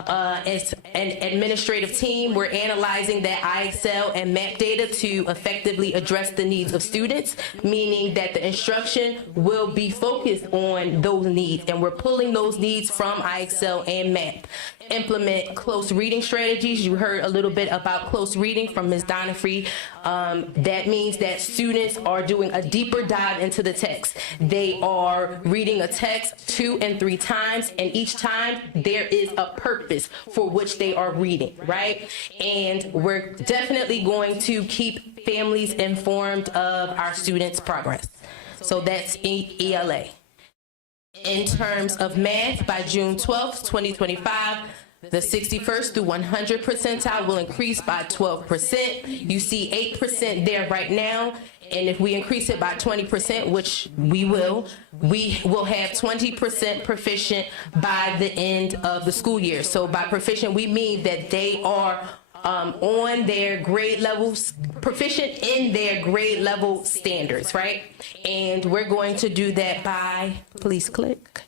As an administrative team, we're analyzing that IXL and MAP data to effectively address the needs of students, meaning that the instruction will be focused on those needs, and we're pulling those needs from IXL and MAP. Implement close reading strategies. You heard a little bit about close reading from Ms. Donifrey. That means that students are doing a deeper dive into the text. They are reading a text 2 and 3 times, and each time there is a purpose for which they are reading, right? And we're definitely going to keep families informed of our students' progress. So that's ELA. In terms of math, by June 12th, 2025, the 61st through 100 percentile will increase by 12%. You see 8% there right now. And if we increase it by 20%, which we will have 20% proficient by the end of the school year. So by proficient, we mean that they are on their grade levels, proficient in their grade level standards, right? And we're going to do that by, please click.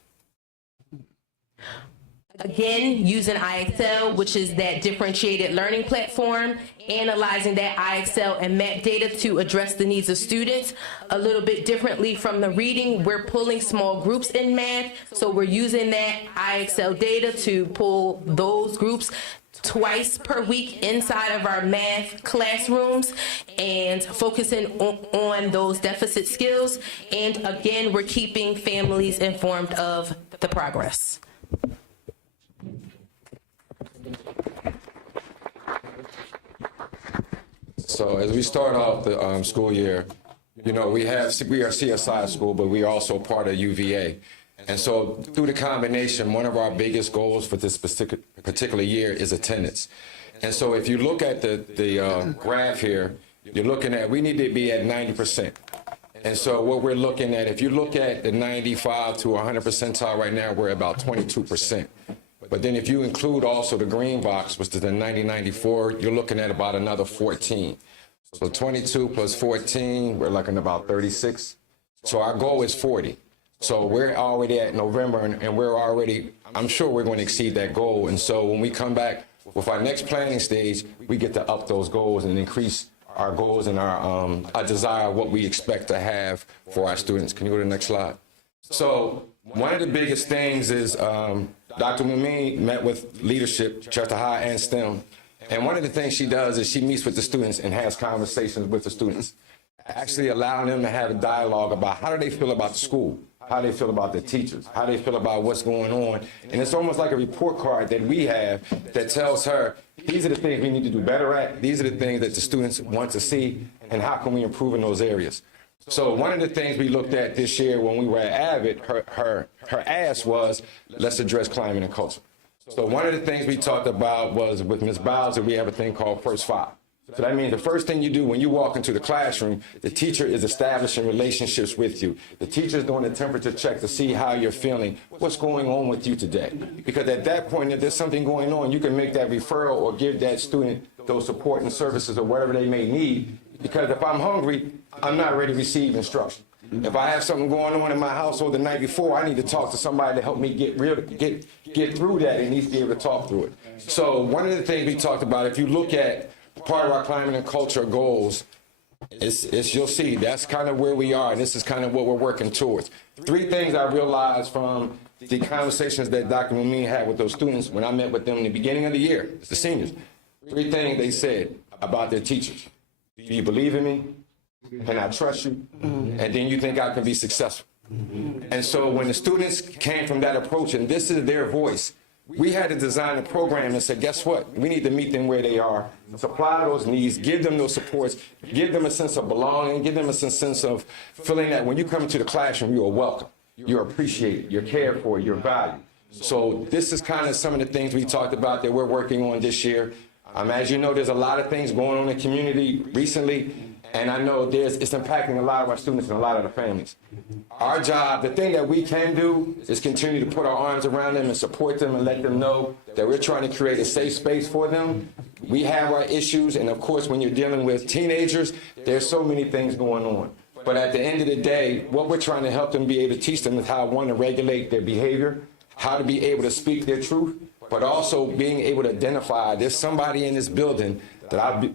Again, using IXL, which is that differentiated learning platform, analyzing that IXL and MAP data to address the needs of students. A little bit differently from the reading, we're pulling small groups in math, so we're using that IXL data to pull those groups twice per week inside of our math classrooms and focusing on those deficit skills. And again, we're keeping families informed of the progress. So as we start off the school year, you know, we are CSI school, but we are also part of UVA. And so through the combination, one of our biggest goals for this particular year is attendance. And so if you look at the graph here, you're looking at, we need to be at 90%. And so what we're looking at, if you look at the 95 to 100 percentile right now, we're about 22%. But then if you include also the green box, which is the 90-94, you're looking at about another 14. So 22 plus 14, we're looking at about 36. So our goal is 40. So we're already at November, and we're already, I'm sure we're going to exceed that goal. And so when we come back with our next planning stage, we get to up those goals and increase our goals and our desire, what we expect to have for our students. Can you go to the next slide? So one of the biggest things is Dr. Mumeen met with leadership, Chester High and STEM. And one of the things she does is she meets with the students and has conversations with the students, actually allowing them to have a dialogue about how do they feel about the school, how they feel about the teachers, how they feel about what's going on. And it's almost like a report card that we have that tells her, these are the things we need to do better at, these are the things that the students want to see, and how can we improve in those areas. So one of the things we looked at this year when we were at Avid, her ask was, let's address climate and culture. So one of the things we talked about was with Ms. Bowser, we have a thing called First Five. So that means the first thing you do when you walk into the classroom, the teacher is establishing relationships with you. The teacher is doing a temperature check to see how you're feeling, what's going on with you today. Because at that point, if there's something going on, you can make that referral or give that student those support and services or whatever they may need. Because if I'm hungry, I'm not ready to receive instruction. If I have something going on in my household the night before, I need to talk to somebody to help me get through that and needs to be able to talk through it. So one of the things we talked about, if you look at part of our climate and culture goals, you'll see that's kind of where we are, and this is kind of what we're working towards. 3 things I realized from the conversations that Dr. Mumeen had with those students when I met with them in the beginning of the year, the seniors. 3 things they said about their teachers. Do you believe in me? Can I trust you? And then you think I can be successful? And so when the students came from that approach, and this is their voice, we had to design a program and say, guess what? We need to meet them where they are, supply those needs, give them those supports, give them a sense of belonging, give them a sense of feeling that when you come into the classroom, you are welcome. you're appreciated, you're cared for, you're valued. So this is kind of some of the things we talked about that we're working on this year. As you know, there's a lot of things going on in the community recently, and I know it's impacting a lot of our students and a lot of the families. Our job, the thing that we can do is continue to put our arms around them and support them and let them know that we're trying to create a safe space for them. We have our issues, and of course, when you're dealing with teenagers, there's so many things going on. But at the end of the day, what we're trying to help them be able to teach them is how, one, to regulate their behavior, how to be able to speak their truth, but also being able to identify there's somebody in this building that I've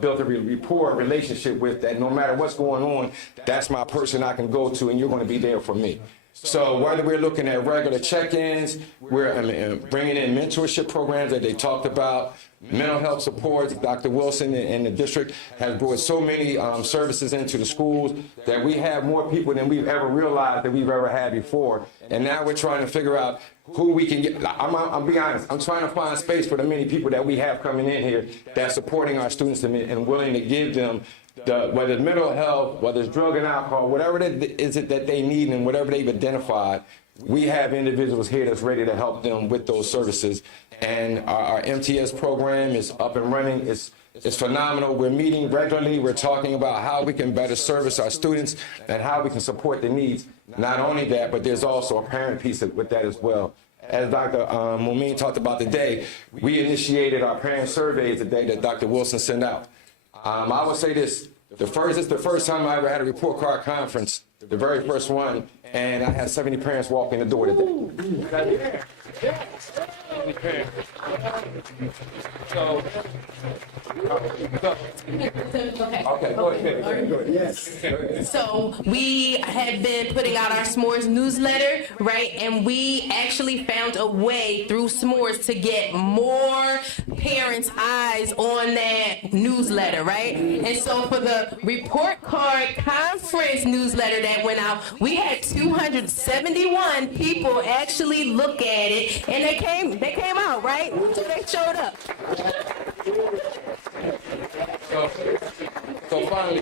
built a rapport relationship with, that no matter what's going on, that's my person I can go to, and you're going to be there for me. So whether we're looking at regular check-ins, we're bringing in mentorship programs that they talked about, mental health supports. Dr. Wilson and the district has brought so many services into the schools that we have more people than we've ever realized that we've ever had before. And now we're trying to figure out who we can get. I'll be honest, I'm trying to find space for the many people that we have coming in here that's supporting our students and willing to give them whether it's mental health, whether it's drug and alcohol, whatever it is that they need and whatever they've identified, we have individuals here that's ready to help them with those services. And our MTS program is up and running. It's phenomenal. We're meeting regularly. We're talking about how we can better service our students and how we can support the needs. Not only that, but there's also a parent piece with that as well. As Dr. Momin talked about today, we initiated our parent surveys today that Dr. Wilson sent out. I would say this, it's the first time I ever had a report card conference, the very first one, and I had 70 parents walk in the door today. So, okay, go ahead. Yes. So we have been putting out our S'mores newsletter, right? And we actually found a way through S'mores to get more parents' eyes on that newsletter, right? And so for the report card conference newsletter that went out, we had 271 people actually look at it, and they came out, right? So they showed up. So finally,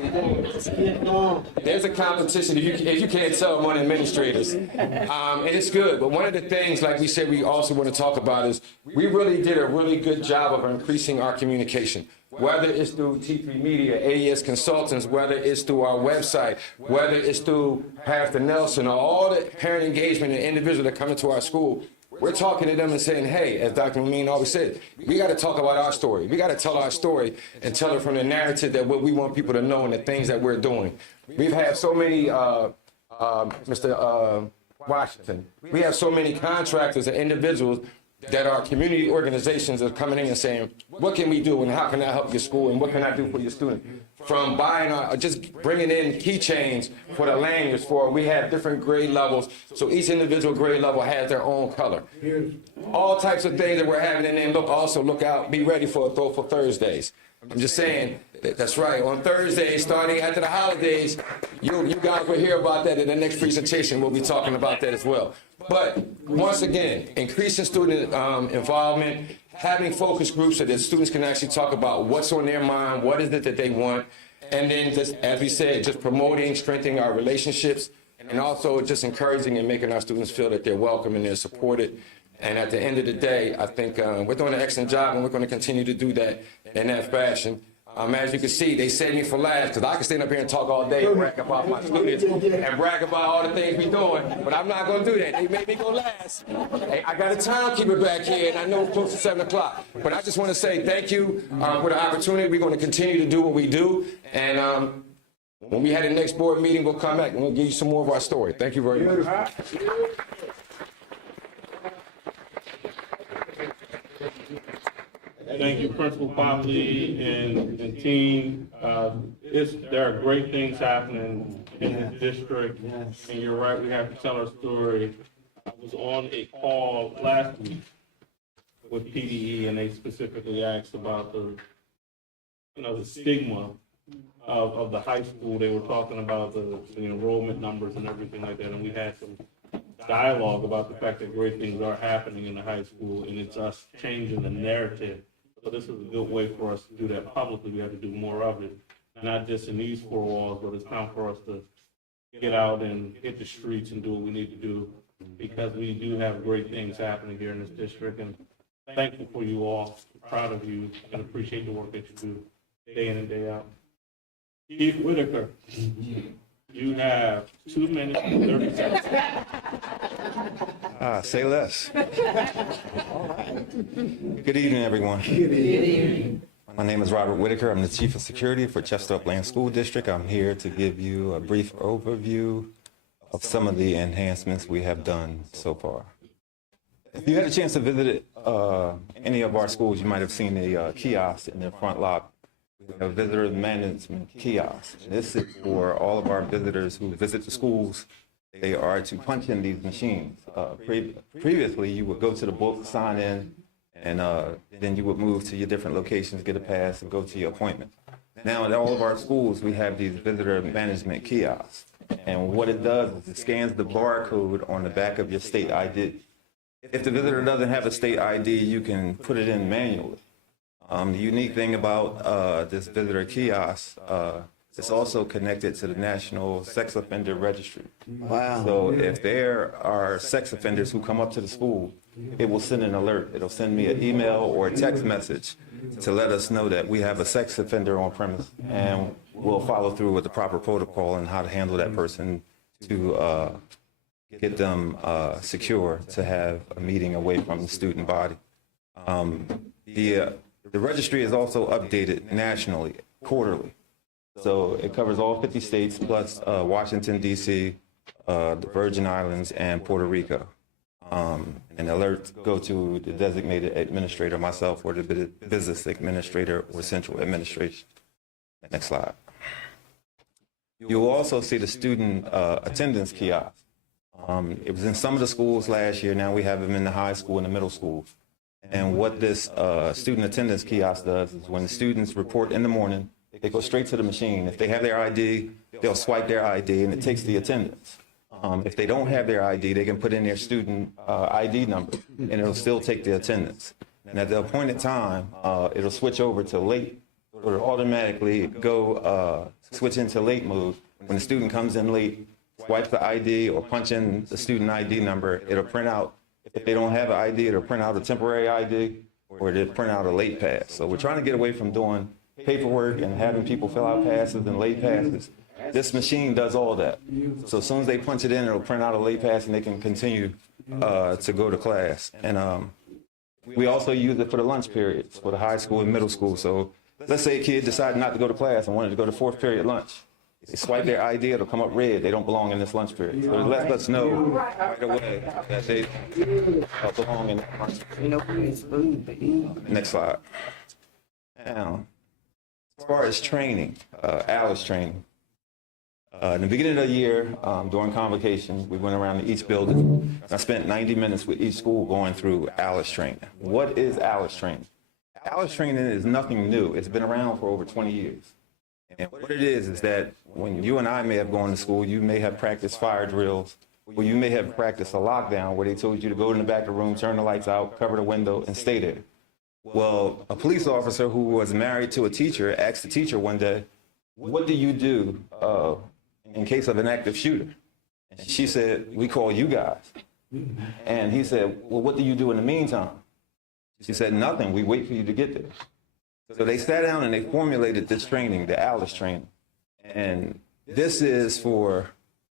there's a competition, if you can't tell, among administrators, and it's good. But one of the things, like we said, we also want to talk about is we really did a really good job of increasing our communication. Whether it's through T3 Media, AES Consultants, whether it's through our website, whether it's through Pastor Nelson, or all the parent engagement and individuals that come into our school, we're talking to them and saying, hey, as Dr. Momin always said, we got to talk about our story. We got to tell our story and tell it from the narrative that what we want people to know and the things that we're doing. We've had so many, Mr. Washington, we have so many contractors and individuals that our community organizations are coming in and saying, what can we do and how can I help your school and what can I do for your student? From buying, just bringing in keychains for the lanyards we have different grade levels, so each individual grade level has their own color. All types of things that we're having, and then also look out, be ready for Throwful Thursdays. I'm just saying, that's right, on Thursday, starting after the holidays, you guys will hear about that in the next presentation. We'll be talking about that as well. But once again, increasing student involvement, having focus groups so that students can actually talk about what's on their mind, what is it that they want, and then just, as we said, just promoting, strengthening our relationships, and also just encouraging and making our students feel that they're welcome and they're supported. And at the end of the day, I think we're doing an excellent job, and we're going to continue to do that in that fashion. As you can see, they saved me for last, because I can stand up here and talk all day and brag about my students and brag about all the things we're doing, but I'm not going to do that. They made me go last. Hey, I got a timekeeper back here, and I know it's close to 7 o'clock. But I just want to say thank you for the opportunity. We're going to continue to do what we do, and when we have the next board meeting, we'll come back and we'll give you some more of our story. Thank you very much. Thank you, Principal Popley and team. There are great things happening in this district, and you're right, we have to tell our story. I was on a call last week with PDE, and they specifically asked about the stigma of the high school. They were talking about the enrollment numbers and everything like that, and we had some dialogue about the fact that great things are happening in the high school, and it's us changing the narrative. So this is a good way for us to do that publicly. We have to do more of it, not just in these four walls, but it's time for us to get out and hit the streets and do what we need to do, because we do have great things happening here in this district, and thankful for you all, proud of you, and appreciate the work that you do day in and day out. Keith Whitaker, you have 2 minutes and 30 seconds. Say less. Good evening, everyone. My name is Robert Whitaker. I'm the Chief of Security for Chester Upland School District. I'm here to give you a brief overview of some of the enhancements we have done so far. If you had a chance to visit any of our schools, you might have seen a kiosk in the front lobby. We have a visitor management kiosk. This is for all of our visitors who visit the schools. They are to punch in these machines. Previously, you would go to the book, sign in, and then you would move to your different locations, get a pass, and go to your appointment. Now, at all of our schools, we have these visitor management kiosks. And what it does is it scans the barcode on the back of your state ID. If the visitor doesn't have a state ID, you can put it in manually. The unique thing about this visitor kiosk, it's also connected to the National Sex Offender Registry. Wow. So if there are sex offenders who come up to the school, it will send an alert. It'll send me an email or a text message to let us know that we have a sex offender on premise, and we'll follow through with the proper protocol and how to handle that person to get them secure to have a meeting away from the student body. The registry is also updated nationally, quarterly. So it covers all 50 states plus Washington, D.C., the Virgin Islands, and Puerto Rico. And alerts go to the designated administrator, myself, or the business administrator or central administration. Next slide. You'll also see the student attendance kiosk. It was in some of the schools last year. Now we have them in the high school and the middle school. And what this student attendance kiosk does is when the students report in the morning, they go straight to the machine. If they have their ID, they'll swipe their ID and it takes the attendance. If they don't have their ID, they can put in their student ID number and it'll still take the attendance. And at the appointed time, it'll switch over to late, or it'll automatically go switch into late mode. When the student comes in late, swipe the ID or punch in the student ID number, it'll print out. If they don't have an ID, it'll print out a temporary ID or it'll print out a late pass. So we're trying to get away from doing paperwork and having people fill out passes and late passes. This machine does all that. So as soon as they punch it in, it'll print out a late pass and they can continue to go to class. And we also use it for the lunch periods for the high school and middle school. So let's say a kid decided not to go to class and wanted to go to fourth period lunch. They swipe their ID, it'll come up red. They don't belong in this lunch period. So it lets us know right away that they belong in that lunch period. Next slide. Now, as far as training, ALICE training. In the beginning of the year, during convocation, we went around to each building. I spent 90 minutes with each school going through ALICE training. What is ALICE training? ALICE training is nothing new. It's been around for over 20 years. And what it is that when you and I may have gone to school, you may have practiced fire drills, or you may have practiced a lockdown where they told you to go in the back of the room, turn the lights out, cover the window, and stay there. Well, a police officer who was married to a teacher asked the teacher one day, what do you do in case of an active shooter? And she said, we call you guys. And he said, well, what do you do in the meantime? She said, nothing. We wait for you to get there. So they sat down and they formulated this training, the ALICE training. And this is for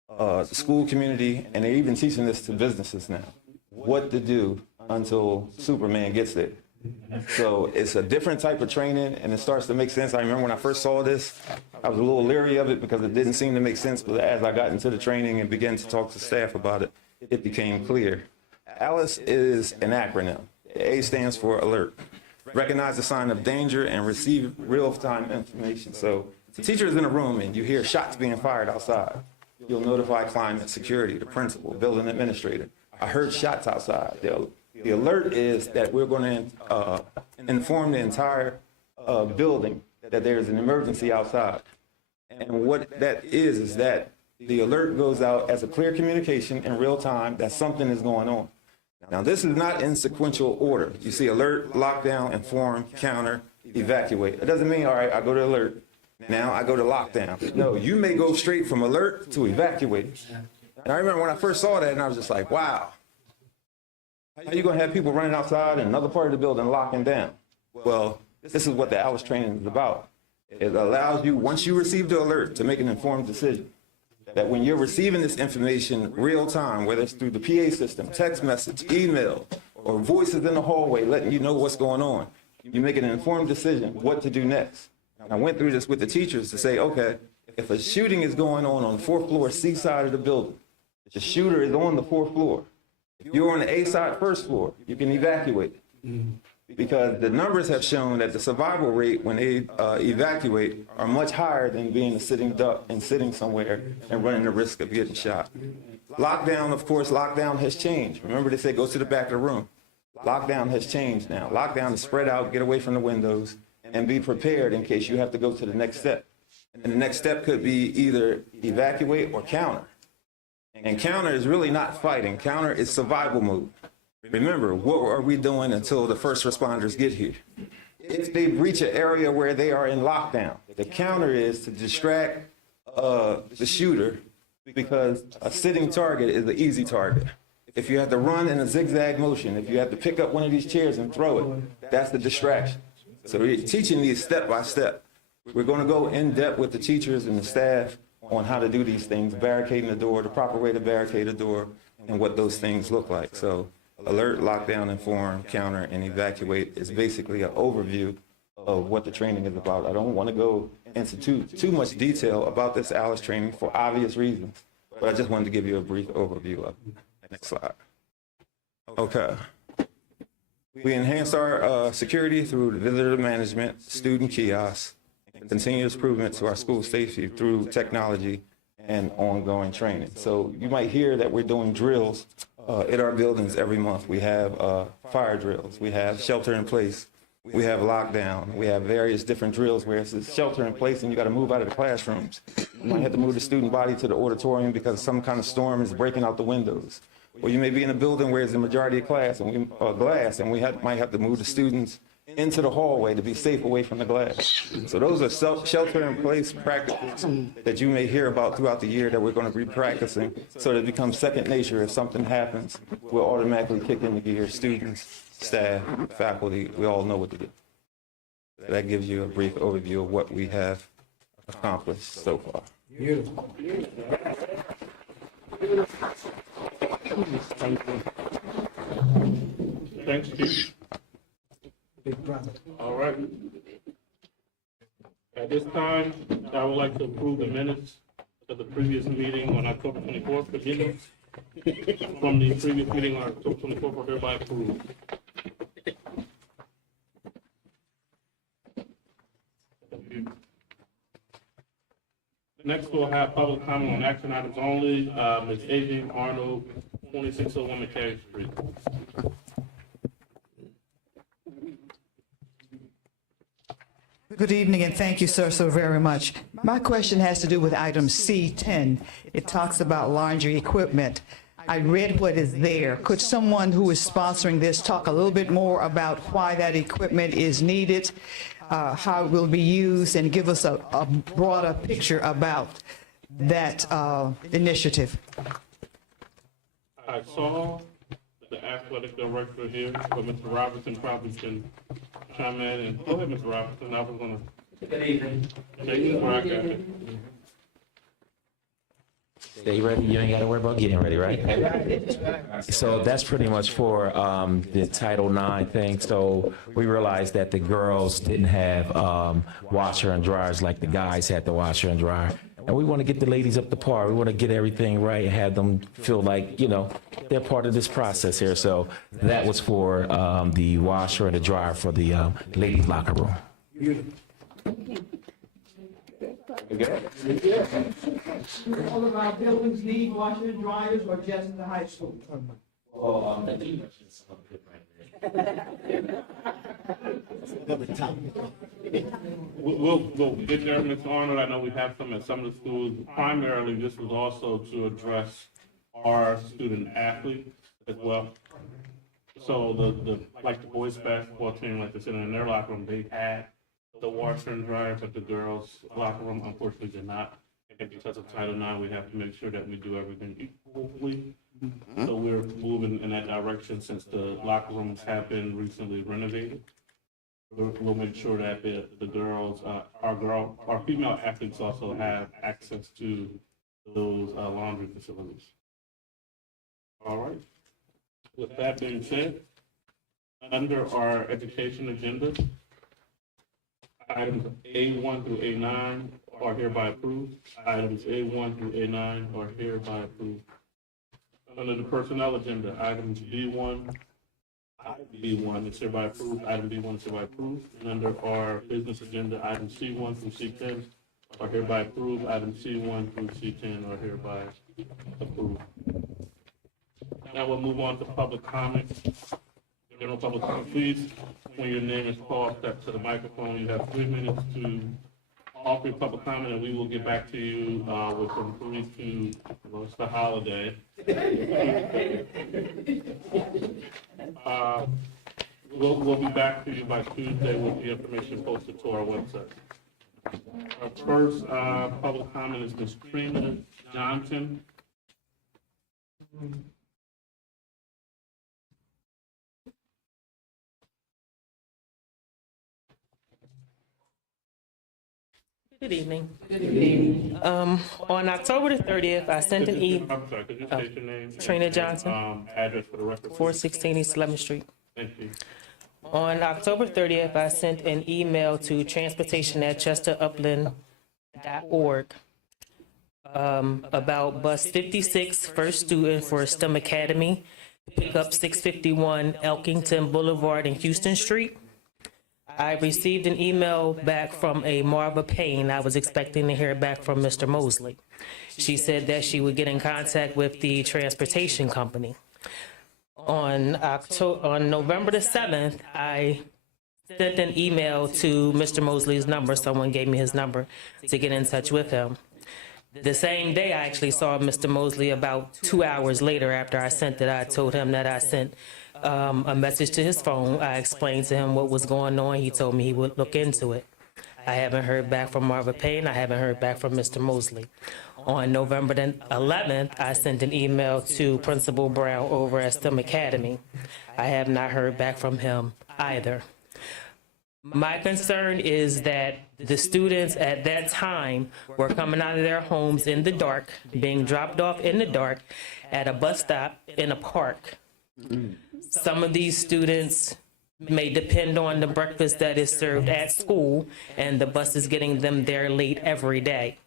the school community, and they're even teaching this to businesses now, what to do until Superman gets there. So it's a different type of training, and it starts to make sense. I remember when I first saw this, I was a little leery of it because it didn't seem to make sense, but as I got into the training and began to talk to staff about it, it became clear. ALICE is an acronym. A stands for alert. Recognize the sign of danger and receive real-time information. So if the teacher is in a room and you hear shots being fired outside, you'll notify climate security, the principal, building administrator. I heard shots outside. The alert is that we're going to inform the entire building that there's an emergency outside. And what that is that the alert goes out as a clear communication in real time that something is going on. Now, this is not in sequential order. You see alert, lockdown, inform, counter, evacuate. It doesn't mean, all right, I go to alert, Now I go to lockdown. No, you may go straight from alert to evacuate. And I remember when I first saw that, and I was just like, wow. How you gonna have people running outside in another part of the building locking down? Well, this is what the Alice training is about. It allows you, once you receive the alert, to make an informed decision. That when you're receiving this information real time, whether it's through the PA system, text message, email, or voices in the hallway letting you know what's going on, you make an informed decision what to do next. And I went through this with the teachers to say, okay, if a shooting is going on the fourth floor C side of the building, if the shooter is on the fourth floor, if you're on the A side first floor, you can evacuate. Because the numbers have shown that the survival rate when they evacuate are much higher than being a sitting duck and sitting somewhere and running the risk of getting shot. Lockdown, of course, lockdown has changed. Remember they say go to the back of the room. Lockdown has changed now. Lockdown is spread out, get away from the windows, and be prepared in case you have to go to the next step. And the next step could be either evacuate or counter. And counter is really not fighting. Counter is survival mode. Remember, what are we doing until the first responders get here? If they reach an area where they are in lockdown, the counter is to distract the shooter because a sitting target is an easy target. If you have to run in a zigzag motion, if you have to pick up one of these chairs and throw it, that's the distraction. So we're teaching these step by step. We're going to go in depth with the teachers and the staff on how to do these things, barricading the door, the proper way to barricade a door, and what those things look like. So alert, lockdown, inform, counter, and evacuate is basically an overview of what the training is about. I don't want to go into too much detail about this Alice training for obvious reasons, but I just wanted to give you a brief overview of it. Next slide. Okay. We enhanced our security through the visitor management, student kiosks, and continuous improvement to our school safety through technology and ongoing training. So you might hear that we're doing drills at our buildings every month. We have fire drills, we have shelter in place, we have lockdown, we have various different drills where it's shelter in place and you got to move out of the classrooms. You might have to move the student body to the auditorium because some kind of storm is breaking out the windows. Or you may be in a building where it's the majority of glass and we might have to move the students into the hallway to be safe away from the glass. So those are shelter-in-place practices that you may hear about throughout the year that we're going to be practicing so that it becomes second nature. If something happens, we'll automatically kick into gear. Students, staff, faculty, we all know what to do. That gives you a brief overview of what we have accomplished so far. Beautiful. Thanks, Chief. All right. At this time, I would like to approve the minutes of the previous meeting on October 24th. Virginia, from the previous meeting on October 24th, are hereby approved. Next, we'll have public comment on action items only. Ms. Adrian Arnold, 2601 McCary Street. Good evening, and thank you, sir, so very much. My question has to do with item C10. It talks about laundry equipment. I read what is there. Could someone who is sponsoring this talk a little bit more about why that equipment is needed, how it will be used, and give us a broader picture about that initiative? I saw the athletic director here, but Mr. Robertson probably can chime in. And go ahead, Mr. Robertson. I was going to. Good evening. Take this where I got it. Stay ready. You ain't got to worry about getting ready, right? So that's pretty much for the Title IX thing. So we realized that the girls didn't have washer and dryers like the guys had the washer and dryer. And we want to get the ladies up to par. We want to get everything right and have them feel like, you know, they're part of this process here. So that was for the washer and the dryer for the ladies' locker room. All of our buildings need washer and dryers, or just the high school? We'll get there, Mr. Arnold. I know we have some at some of the schools. Primarily, this was also to address our student athletes as well. So like the boys basketball team, like they're sitting in their locker room, they had the washer and dryer, but the girls' locker room unfortunately did not. And because of Title IX, we have to make sure that we do everything equally. So we're moving in that direction since the locker rooms have been recently renovated. We'll make sure that the girls, our female athletes also have access to those laundry facilities. All right. With that being said, under our education agenda, items A1 through A9 are hereby approved. Items A1 through A9 are hereby approved. Under the personnel agenda, items B1 is hereby approved. Item B1 is hereby approved. And under our business agenda, items C1 through C10 are hereby approved. Items C1 through C10 are hereby approved. Now we'll move on to public comment. General public comment, please, when your name is called, step to the microphone. You have 3 minutes to offer your public comment, and we will get back to you with some police to, well, it's the holiday. We'll be back to you by Tuesday with the information posted to our website. Our first public comment is Ms. Trina Johnson. Good evening. Good evening. On October the 30th, I sent an email. I'm sorry, could you state your name? Trina Johnson. Address for the record. 416 East 11th Street. Thank you. On October 30th, I sent an email to transportation@chesterupland.org about bus 56, first student for STEM Academy, pick up 651 Elkington Boulevard and Houston Street. I received an email back from a Marva Payne. I was expecting to hear back from Mr. Mosley. She said that she would get in contact with the transportation company. On November the 7th, I sent an email to Mr. Mosley's number. Someone gave me his number to get in touch with him. The same day, I actually saw Mr. Mosley about 2 hours later after I sent it. I told him that I sent a message to his phone. I explained to him what was going on. He told me he would look into it. I haven't heard back from Marva Payne. I haven't heard back from Mr. Mosley. On November the 11th, I sent an email to Principal Brown over at STEM Academy. I have not heard back from him either. My concern is that the students at that time were coming out of their homes in the dark, being dropped off in the dark at a bus stop in a park. Some of these students may depend on the breakfast that is served at school, and the bus is getting them there late every day.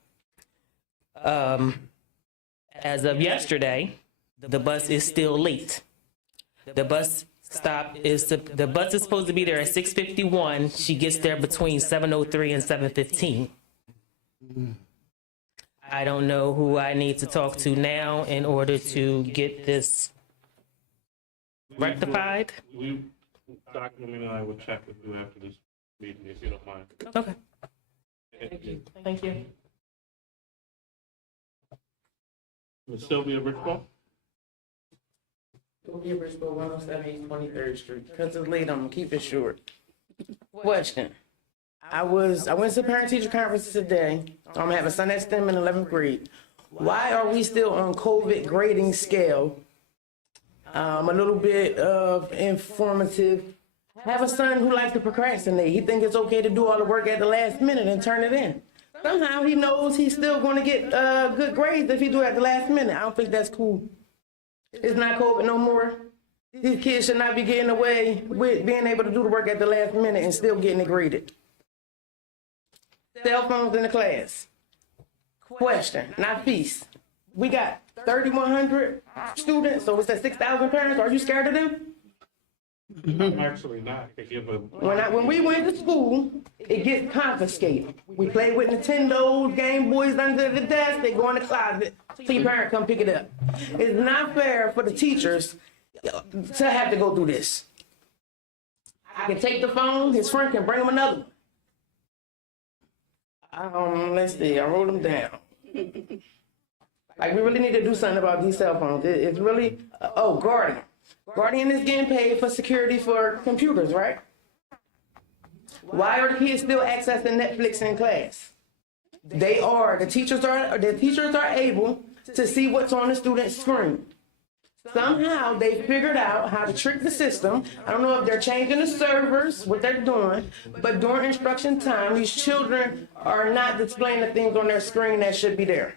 As of yesterday, the bus is still late. The bus is supposed to be there at 6:51. She gets there between 7:03 and 7:15. I don't know who I need to talk to now in order to get this rectified. Dr. Lamina and I will check with you after this meeting, if you don't mind. Okay. Thank you. Thank you. Ms. Sylvia Richwell? Sylvia Richwell, 107 East 23rd Street. Because it's late, I'm gonna keep it short. Question. I went to parent-teacher conference today. I'm having son at STEM in 11th grade. Why are we still on COVID grading scale? A little bit of informative. Have a son who likes to procrastinate. He thinks it's okay to do all the work at the last minute and turn it in. Somehow he knows he's still going to get good grades if he do it at the last minute. I don't think that's cool. It's not COVID no more. These kids should not be getting away with being able to do the work at the last minute and still getting it graded. Cell phones in the class. Question, not feast. We got 3,100 students, so it's at 6,000 parents. Are you scared of them? I'm actually not. I could give a. When we went to school, it gets confiscated. We play with Nintendos, Game Boys under the desk. They go in the closet till your parent come pick it up. It's not fair for the teachers to have to go through this. I can take the phone. His friend can bring him another one. Let's see. I wrote them down. Like, we really need to do something about these cell phones. It's really, Guardian. Guardian is getting paid for security for computers, right? Why are the kids still accessing Netflix in class? The teachers are able to see what's on the student's screen. Somehow they figured out how to trick the system. I don't know if they're changing the servers, what they're doing, but during instruction time, these children are not displaying the things on their screen that should be there.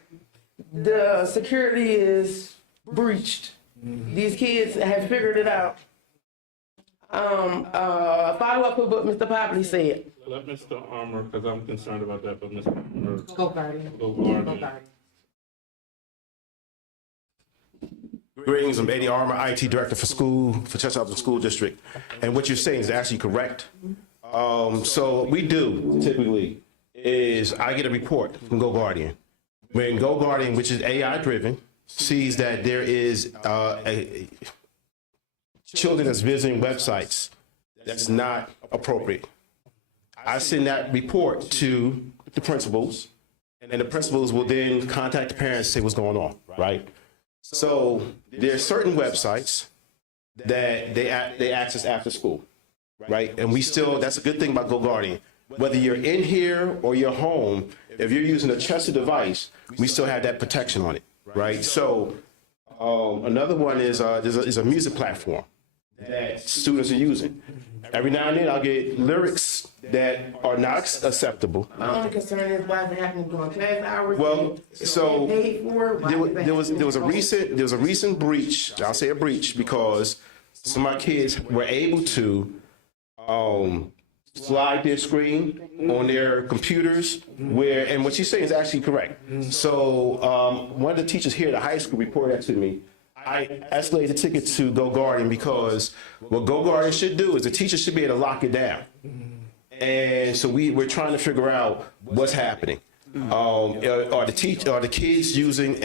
The security is breached. These kids have figured it out. Follow up with what Mr. Popley said. Let Mr. Armour, because I'm concerned about that, but Mr. Armour. Go Guardian. Go Guardian. Go Guardian. Greetings, I'm Eddie Armour, IT Director for Chester School District. And what you're saying is actually correct. So what we do typically is I get a report from Go Guardian. When Go Guardian, which is AI driven, sees that there is children that's visiting websites that's not appropriate, I send that report to the principals, and the principals will then contact the parents and say what's going on, right? So there are certain websites that they access after school, right? And we still, that's a good thing about Go Guardian. Whether you're in here or you're home, if you're using a trusted device, we still have that protection on it, right? So another one is a music platform that students are using. Every now and then I'll get lyrics that are not acceptable. My only concern is why is it happening during class hours? Well, so Paid for? there was a recent breach. I'll say a breach because some of my kids were able to slide their screen on their computers and what she's saying is actually correct. So one of the teachers here at the high school reported that to me. I escalated the ticket to Go Guardian because what Go Guardian should do is the teacher should be able to lock it down. And so we're trying to figure out what's happening. Are the kids using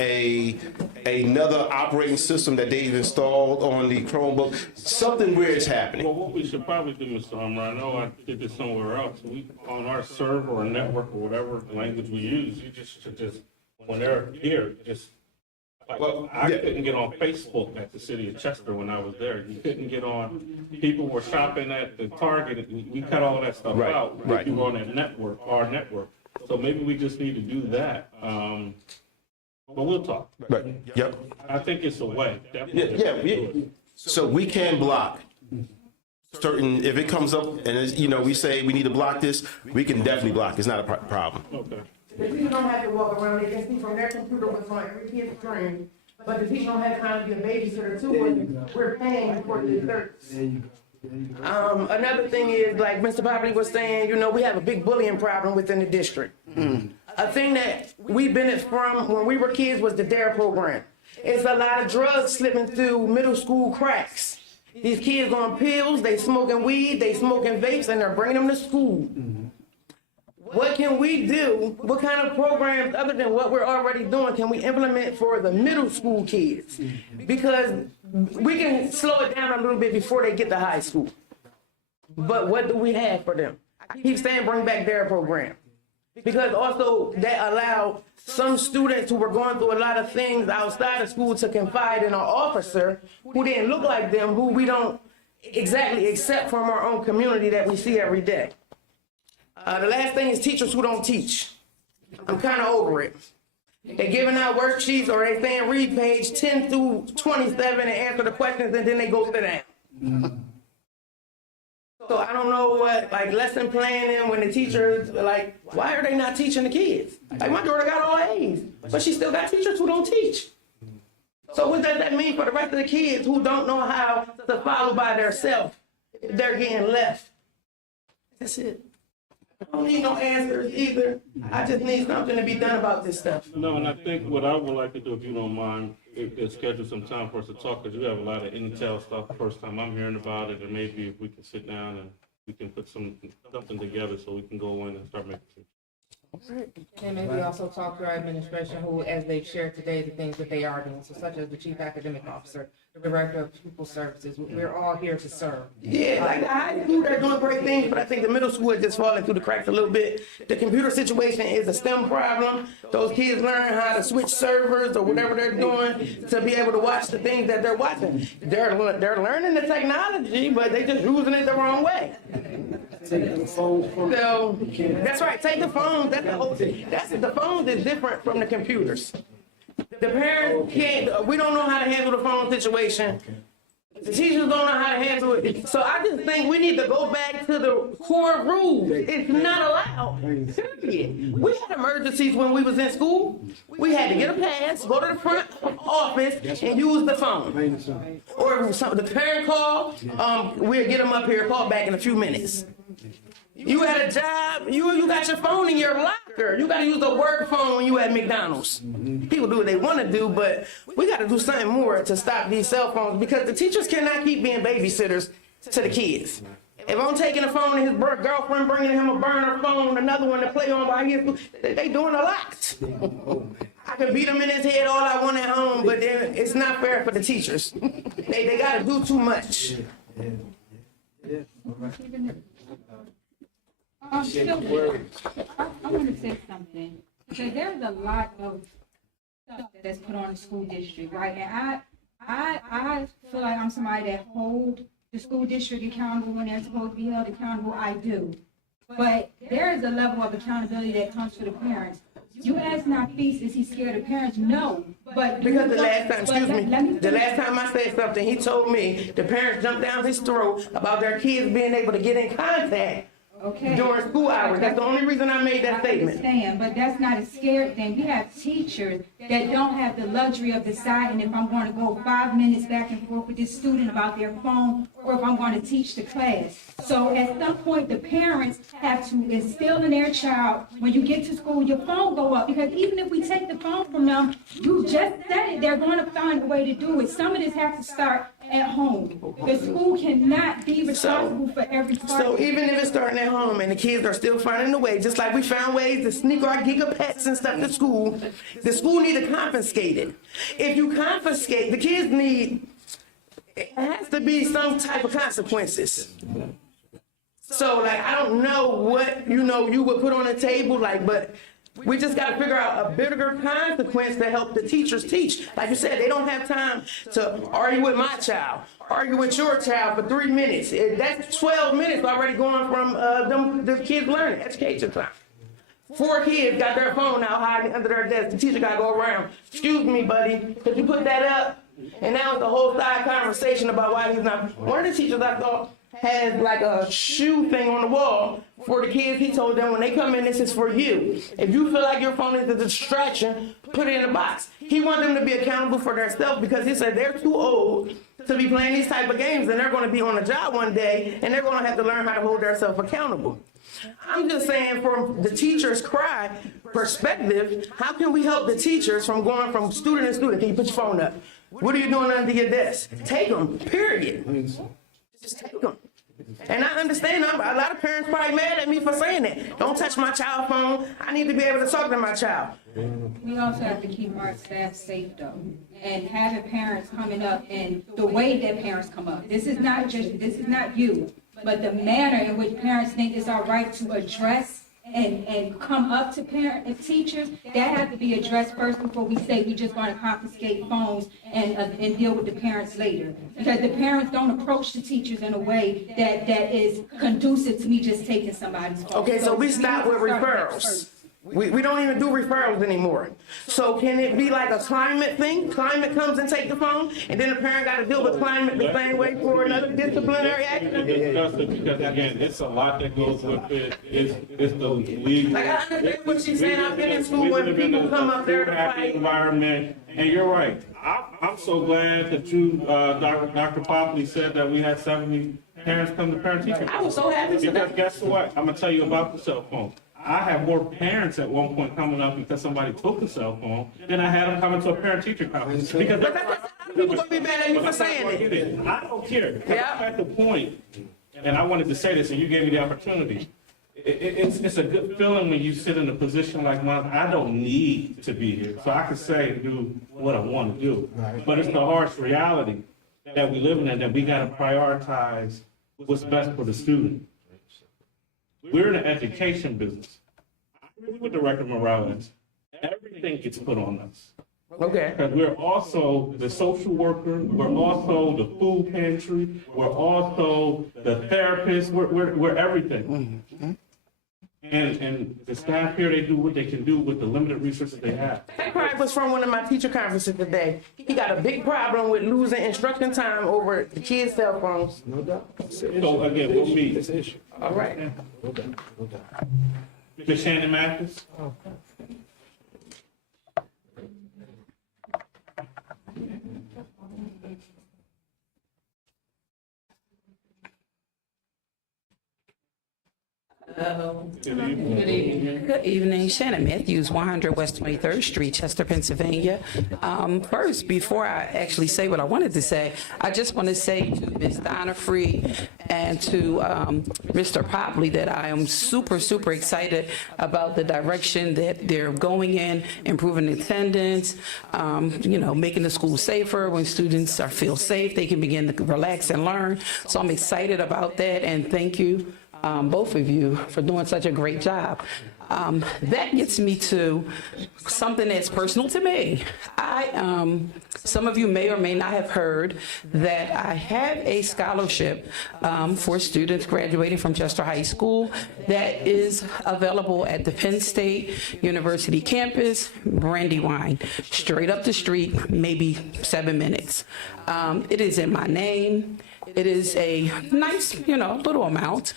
another operating system that they've installed on the Chromebook? Something weird is happening. Well, what we should probably do, Mr. Armour, I know I did this somewhere else, on our server or network or whatever language we use, you just should when they're here, I couldn't get on Facebook at the city of Chester when I was there. You couldn't get on. People were shopping at the Target. We cut all that stuff out. Right. You were on that network, our network. So maybe we just need to do that. But we'll talk. Right. Yep. I think it's a way. Definitely. So we can block certain, if it comes up and we say we need to block this, we can definitely block it. It's not a problem. Okay. The teacher don't have to walk around, they can see from their computer what's on every kid's screen, but the teacher don't have time to be a babysitter too, when we're paying for the desserts. Another thing is, like Mr. Popley was saying, we have a big bullying problem within the district. A thing that we benefited from when we were kids was the DARE program. It's a lot of drugs slipping through middle school cracks. These kids on pills, they smoking weed, they smoking vapes, and they're bringing them to school. What can we do? What kind of programs, other than what we're already doing, can we implement for the middle school kids? Because we can slow it down a little bit before they get to high school. But what do we have for them? I keep saying bring back their program. Because also that allowed some students who were going through a lot of things outside of school to confide in an officer who didn't look like them, who we don't exactly accept from our own community that we see every day. The last thing is teachers who don't teach. I'm kind of over it. They're giving out worksheets or they saying read page 10 through 27 and answer the questions and then they go sit down. So I don't know what, lesson planning when the teachers, why are they not teaching the kids? Like my daughter got all A's, but she still got teachers who don't teach. So what does that mean for the rest of the kids who don't know how to follow by themselves? They're getting left. That's it. I don't need no answers either. I just need something to be done about this stuff. No, and I think what I would like to do, if you don't mind, is schedule some time for us to talk, because you have a lot of intel stuff. The first time I'm hearing about it, and maybe if we can sit down and we can put something together so we can go in and start making some. And maybe also talk to our administration who, as they've shared today, the things that they are doing, so such as the chief academic officer, the director of pupil services. We're all here to serve. Yeah, like the high school, they're doing great things, but I think the middle school is just falling through the cracks a little bit. The computer situation is a STEM problem. Those kids learn how to switch servers or whatever they're doing to be able to watch the things that they're watching. They're learning the technology, but they just using it the wrong way. So, that's right, take the phones, that's the whole thing. The phones is different from the computers. The parents can't, we don't know how to handle the phone situation. The teachers don't know how to handle it. So I just think we need to go back to the core rules. It's not allowed, period. We had emergencies when we was in school. We had to get a pass, go to the front office and use the phone. Or if the parent call, we'll get them up here, call back in a few minutes. You had a job, you got your phone in your locker. You gotta use the work phone when you at McDonald's. People do what they wanna do, but we gotta do something more to stop these cell phones because the teachers cannot keep being babysitters to the kids. If I'm taking a phone and his girlfriend bringing him a burner phone, another one to play on while he's, they doing a lot. I can beat him in his head all I want at home, but then it's not fair for the teachers. They gotta do too much. I want to say something, because there's a lot of stuff that's put on the school district, right? And I feel like I'm somebody that hold the school district accountable when they're supposed to be held accountable. I do. But there is a level of accountability that comes to the parents. You ask Nafis, is he scared of parents? No. But because the last time I said something, he told me the parents jumped down his throat about their kids being able to get in contact during school hours. That's the only reason I made that statement. I understand, but that's not a scared thing. We have teachers that don't have the luxury of deciding if I'm going to go 5 minutes back and forth with this student about their phone or if I'm going to teach the class. So at some point, the parents have to instill in their child, when you get to school, your phone go up. Because even if we take the phone from them, you just said it, they're going to find a way to do it. Some of this has to start at home. The school cannot be responsible for every part. So even if it's starting at home and the kids are still finding a way, just like we found ways to sneak our gigapets and stuff to school, the school need to confiscate it. If you confiscate, the kids it has to be some type of consequences. So like, I don't know what, you would put on the table, but we just got to figure out a bigger consequence to help the teachers teach. Like you said, they don't have time to argue with my child, argue with your child for 3 minutes. That's 12 minutes already going from the kids learning, education time. 4 kids got their phone out hiding under their desk. The teacher got to go around. Excuse me, buddy, could you put that up? And now it's a whole side conversation about why he's not. One of the teachers I thought had like a shoe thing on the wall for the kids. He told them when they come in, this is for you. If you feel like your phone is a distraction, put it in the box. He wanted them to be accountable for themselves because he said they're too old to be playing these type of games and they're going to be on a job one day and they're going to have to learn how to hold themselves accountable. I'm just saying from the teacher's cry perspective, how can we help the teachers from going from student to student? Can you put your phone up? What are you doing under your desk? Take them, period. Just take them. And I understand, a lot of parents probably mad at me for saying that. Don't touch my child's phone. I need to be able to talk to my child. We also have to keep our staff safe though, and having parents coming up and the way that parents come up. This is not you, but the manner in which parents think it's all right to address and come up to parents and teachers, that has to be addressed first before we say we just want to confiscate phones and deal with the parents later. Because the parents don't approach the teachers in a way that is conducive to me just taking somebody's phone. Okay, so we stop with referrals. We don't even do referrals anymore. So can it be like a climate thing? Climate comes and take the phone, and then the parent got to deal with climate the same way for another disciplinary action? Because again, it's a lot that goes with it. It's the legal. Like I understand what she's saying. I've been in school when people come up there to fight. Environment, and you're right. I'm so glad that you, Dr. Popley, said that we had 70 parents come to parent-teacher. I was so happy. Because guess what? I'm gonna tell you about the cell phone. I had more parents at one point coming up because somebody took the cell phone than I had them coming to a parent-teacher conference. Because people gonna be mad at me for saying it. I don't care. Yeah. I'm at the point, and I wanted to say this, and you gave me the opportunity. It's a good feeling when you sit in a position like mine. I don't need to be here, so I can say and do what I want to do. But it's the harsh reality that we live in, and that we got to prioritize what's best for the student. We're in the education business. I agree with Director Morales. Everything gets put on us. Okay. Because we're also the social worker, we're also the food pantry, we're also the therapist, we're everything. And the staff here, they do what they can do with the limited resources they have. That cry was from one of my teacher conferences today. He got a big problem with losing instruction time over the kids' cell phones. So again, we'll meet. All right. Ms. Shannon Mathis? Good evening, Shannon Matthews, 100 West 23rd Street, Chester, Pennsylvania. First, before I actually say what I wanted to say, I just want to say to Ms. Donna Free and to Mr. Popley that I am super, super excited about the direction that they're going in, improving attendance, making the school safer. When students feel safe, they can begin to relax and learn. So I'm excited about that, and thank you. Both of you for doing such a great job. That gets me to something that's personal to me. Some of you may or may not have heard that I have a scholarship for students graduating from Chester High School that is available at the Penn State University campus, Brandywine, straight up the street, maybe 7 minutes. It is in my name. It is a nice, little amount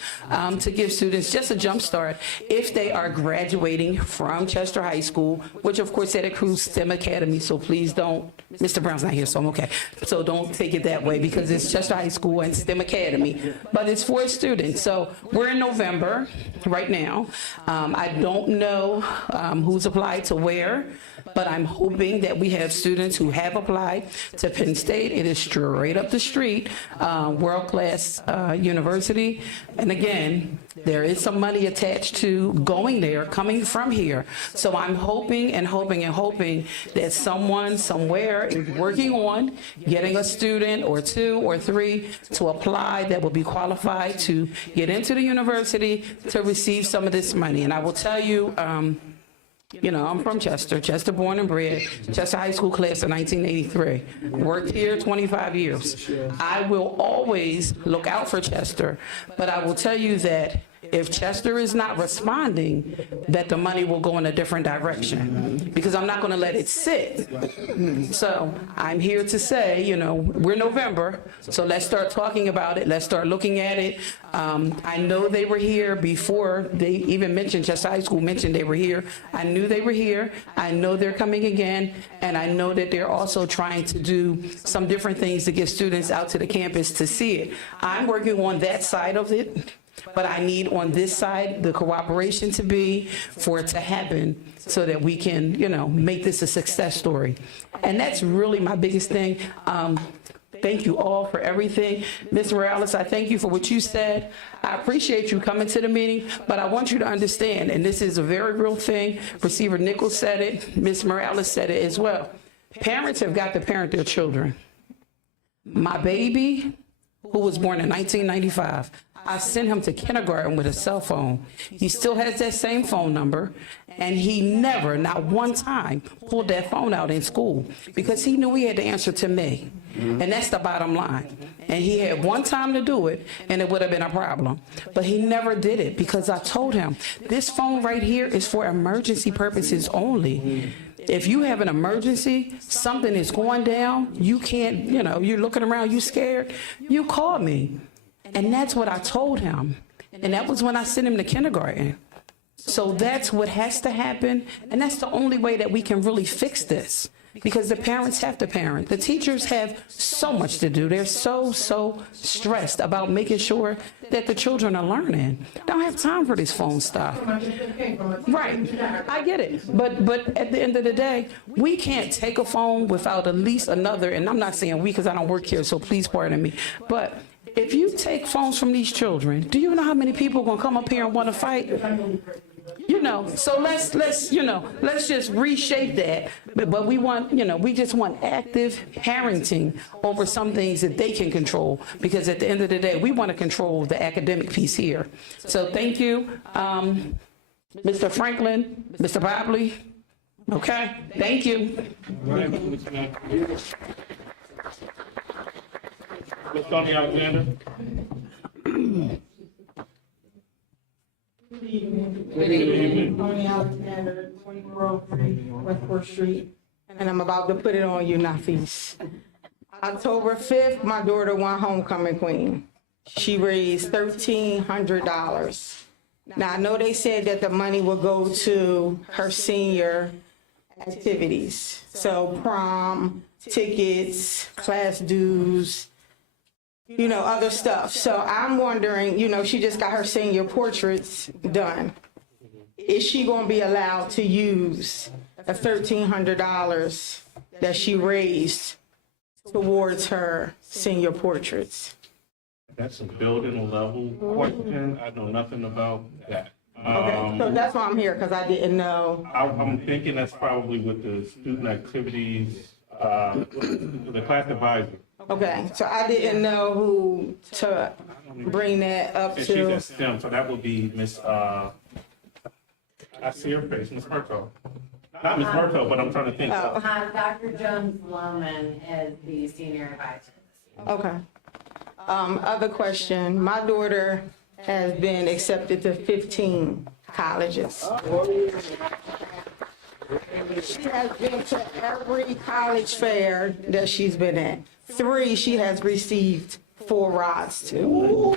to give students just a jump start if they are graduating from Chester High School, which of course that includes STEM Academy, so please don't, Mr. Brown's not here, so I'm okay. So don't take it that way because it's Chester High School and STEM Academy, but it's for students. So we're in November right now. I don't know who's applied to where, but I'm hoping that we have students who have applied to Penn State. It is straight up the street, world-class university. And again, there is some money attached to going there, coming from here. So I'm hoping and hoping and hoping that someone somewhere is working on getting a student or 2 or 3 to apply that will be qualified to get into the university to receive some of this money. And I will tell you, I'm from Chester born and bred, Chester High School class of 1983. Worked here 25 years. I will always look out for Chester, but I will tell you that if Chester is not responding, that the money will go in a different direction because I'm not going to let it sit. So I'm here to say, we're November, so let's start talking about it. Let's start looking at it. I know they were here before they even mentioned, Chester High School mentioned they were here. I knew they were here. I know they're coming again, and I know that they're also trying to do some different things to get students out to the campus to see it. I'm working on that side of it. But I need on this side the cooperation to be for it to happen so that we can, make this a success story. And that's really my biggest thing. Thank you all for everything. Ms. Morales, I thank you for what you said. I appreciate you coming to the meeting, but I want you to understand, and this is a very real thing. Receiver Nichols said it. Ms. Morales said it as well. Parents have got to parent their children. My baby, who was born in 1995, I sent him to kindergarten with a cell phone. He still has that same phone number, and he never, not one time, pulled that phone out in school because he knew he had to answer to me. And that's the bottom line. And he had one time to do it, and it would have been a problem. But he never did it because I told him, this phone right here is for emergency purposes only. If you have an emergency, something is going down, you can't, you're looking around, you scared, you call me. And that's what I told him. And that was when I sent him to kindergarten. So that's what has to happen. And that's the only way that we can really fix this. Because the parents have to parent. The teachers have so much to do. They're so stressed about making sure that the children are learning. They don't have time for this phone stuff. Right. I get it. But at the end of the day, we can't take a phone without at least another, and I'm not saying we because I don't work here, so please pardon me. But if you take phones from these children, do you know how many people are going to come up here and want to fight? So let's just reshape that. But we want, we just want active parenting over some things that they can control. Because at the end of the day, we want to control the academic piece here. So thank you, Mr. Franklin, Mr. Bobley, Okay, thank you. Ms. Tony Alexander? Good evening. Tony Alexander, 2403 West 4th Street. And I'm about to put it on you, Nafis. October 5th, my daughter won homecoming queen. She raised $1,300. Now, I know they said that the money will go to her senior activities. So prom, tickets, class dues, you know, other stuff. So I'm wondering, you know, she just got her senior portraits done. Is she going to be allowed to use the $1,300 that she raised towards her senior portraits? That's a building level question. I know nothing about that. Okay, so that's why I'm here, because I didn't know. I'm thinking that's probably with the student activities, the class advisor. Okay, so I didn't know who to bring that up And she's to. at STEM, so that would be Miss, I see her face, Miss Murtaugh. Not Miss Murtaugh, but I'm trying to think. Oh. Dr. Jones Lohman is the senior advisor. Okay. Other question, my daughter has been accepted to 15 colleges. She has been to every college fair that she's been at. 3 she has received full rides to. You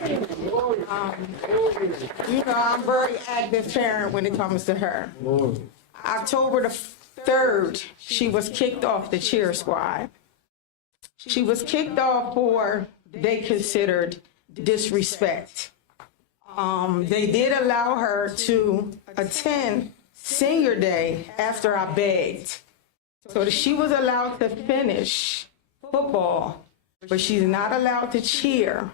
know, I'm a very active parent when it comes to her. October the 3rd, she was kicked off the cheer squad. She was kicked off for they considered disrespect. They did allow her to attend senior day after I begged. So she was allowed to finish football, but she's not allowed to cheer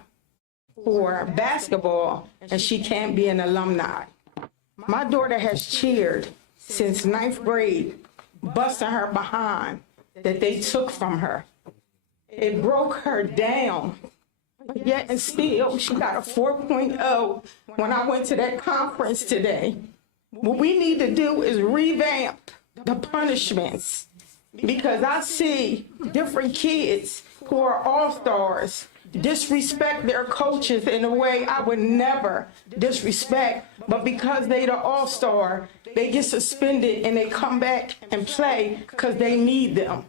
for basketball, and she can't be an alumni. My daughter has cheered since 9th grade, busting her behind that they took from her. It broke her down. But yet and still, she got a 4.0 when I went to that conference today. What we need to do is revamp the punishments, because I see different kids who are all-stars disrespect their coaches in a way I would never disrespect, but because they the all-star, they get suspended and they come back and play because they need them.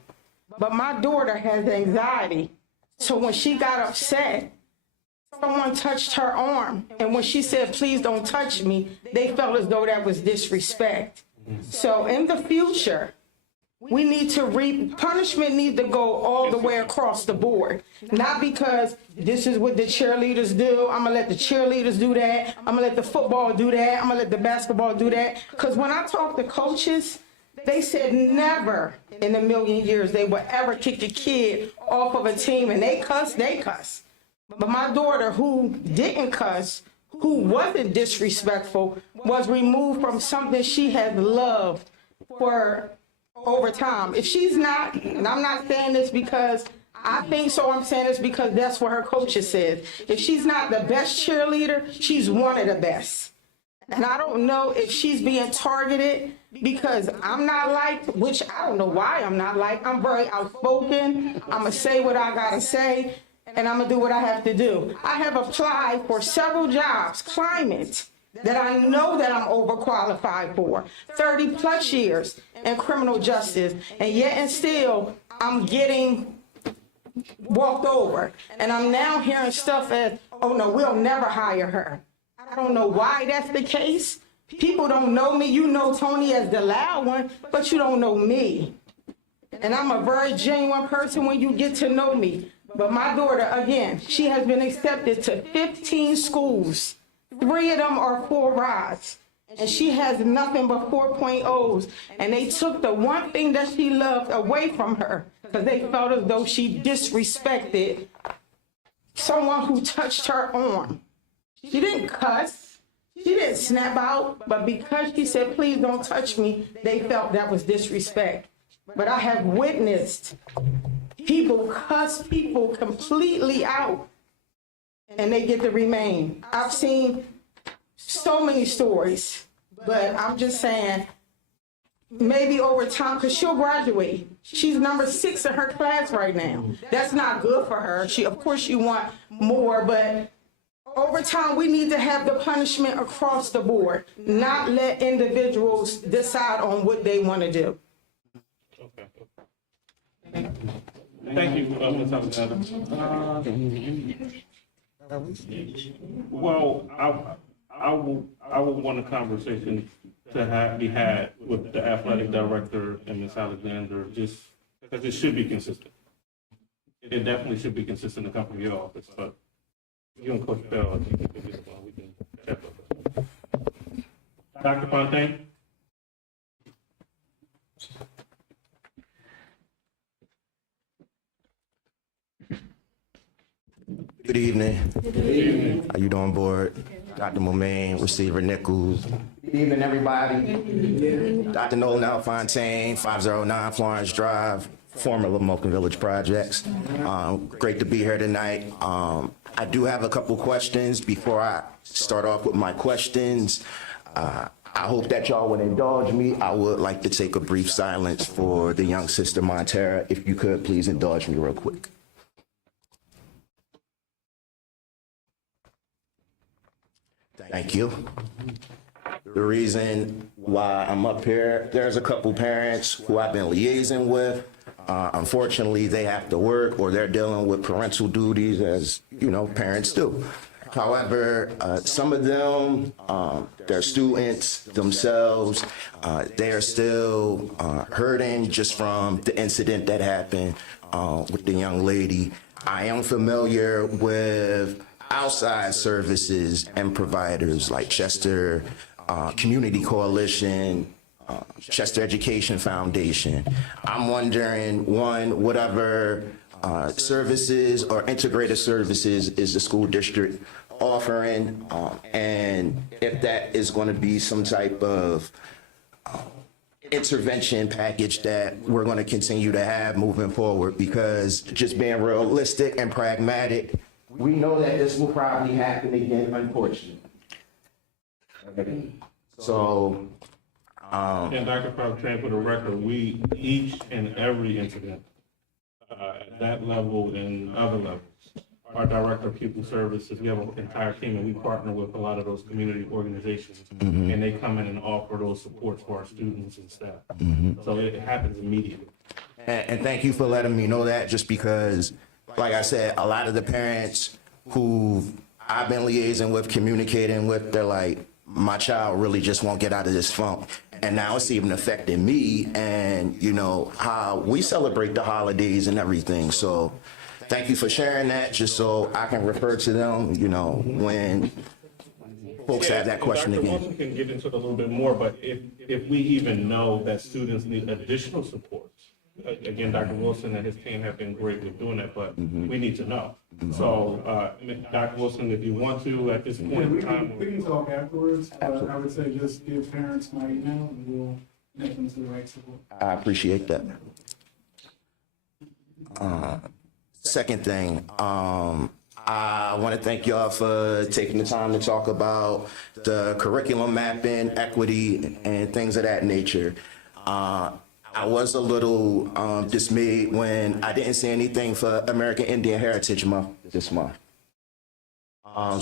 But my daughter has anxiety, so when she got upset, someone touched her arm, and when she said, "Please don't touch me," they felt as though that was disrespect. So in the future, we need to punishment needs to go all the way across the board. Not because this is what the cheerleaders do, I'm gonna let the cheerleaders do that, I'm gonna let the football do that, I'm gonna let the basketball do that. Because when I talk to coaches, they said never in a million years they would ever kick a kid off of a team, and they cuss. But my daughter, who didn't cuss, who wasn't disrespectful, was removed from something she had loved for over time. If she's not, and I'm not saying this because I think so, I'm saying this because that's what her coaches said. If she's not the best cheerleader, she's one of the best. And I don't know if she's being targeted because I'm not liked, which I don't know why I'm not liked. I'm very outspoken. I'm going to say what I got to say, and I'm going to do what I have to do. I have applied for several jobs, climate, that I know that I'm overqualified for, 30 plus years in criminal justice, and yet and still I'm getting walked over. And I'm now hearing stuff as, "Oh no, we'll never hire her." I don't know why that's the case. People don't know me. You know Tony as the loud one, but you don't know me. And I'm a very genuine person when you get to know me. But my daughter, again, she has been accepted to 15 schools. 3 of them are full rides. And she has nothing but 4.0s. And they took the one thing that she loved away from her because they felt as though she disrespected someone who touched her arm. She didn't cuss. She didn't snap out. But because she said, "Please don't touch me," they felt that was disrespect. But I have witnessed people cuss people completely out and they get to remain. I've seen so many stories, but I'm just saying, maybe over time, because she'll graduate. She's number 6 in her class right now. That's not good for her. Of course, you want more, but over time, we need to have the punishment across the board, not let individuals decide on what they want to do. Okay. Thank you, Ms. Alexander. Well, I will want a conversation to be had with the athletic director and Ms. Alexander, just because it should be consistent. It definitely should be consistent to come from your office, but you and Coach Bell, I think we can check with that. Dr. Fontaine? Good evening. Good evening. How you doing, board? Dr. Momaine, Receiver Nichols. Good evening, everybody. Dr. Nolan L. Fontaine, 509 Florence Drive, former Lamoka Village Projects. Great to be here tonight. I do have a couple questions before I start off with my questions. I hope that y'all would indulge me. I would like to take a brief silence for the young sister Montera. If you could, please indulge me real quick. Thank you. The reason why I'm up here, there's a couple parents who I've been liaising with. Unfortunately, they have to work or they're dealing with parental duties, as you know, parents do. However, some of them, their students themselves, they are still hurting just from the incident that happened with the young lady. I am familiar with outside services and providers like Chester Community Coalition, Chester Education Foundation. I'm wondering, one, whatever services or integrated services is the school district offering, and if that is going to be some type of intervention package that we're going to continue to have moving forward, because just being realistic and pragmatic, we know that this will probably happen again, unfortunately. So, And Dr. Fontaine, for the record, we, each and every incident, at that level and other levels, our director of pupil services, we have an entire team, and we partner with a lot of those community organizations, and they come in and offer those supports for our students and staff. So it happens immediately. and thank you for letting me know that, just because, like I said, a lot of the parents who I've been liaising with, communicating with, they're like, my child really just won't get out of this funk. And now it's even affecting me and, you know, how we celebrate the holidays and everything. So thank you for sharing that, just so I can refer to them, you know, when folks have that question Dr. again. Wilson can get into it a little bit more, but if we even know that students need additional supports, again, Dr. Wilson and his team have been great with doing that, but we need to know. So, Dr. Wilson, if you want to, at this point in time. We can talk afterwards, but I would say just give parents my email and we'll make them to the right support. I appreciate that. Second thing, I want to thank y'all for taking the time to talk about the curriculum mapping, equity, and things of that nature. I was a little dismayed when I didn't see anything for American Indian Heritage Month this month. I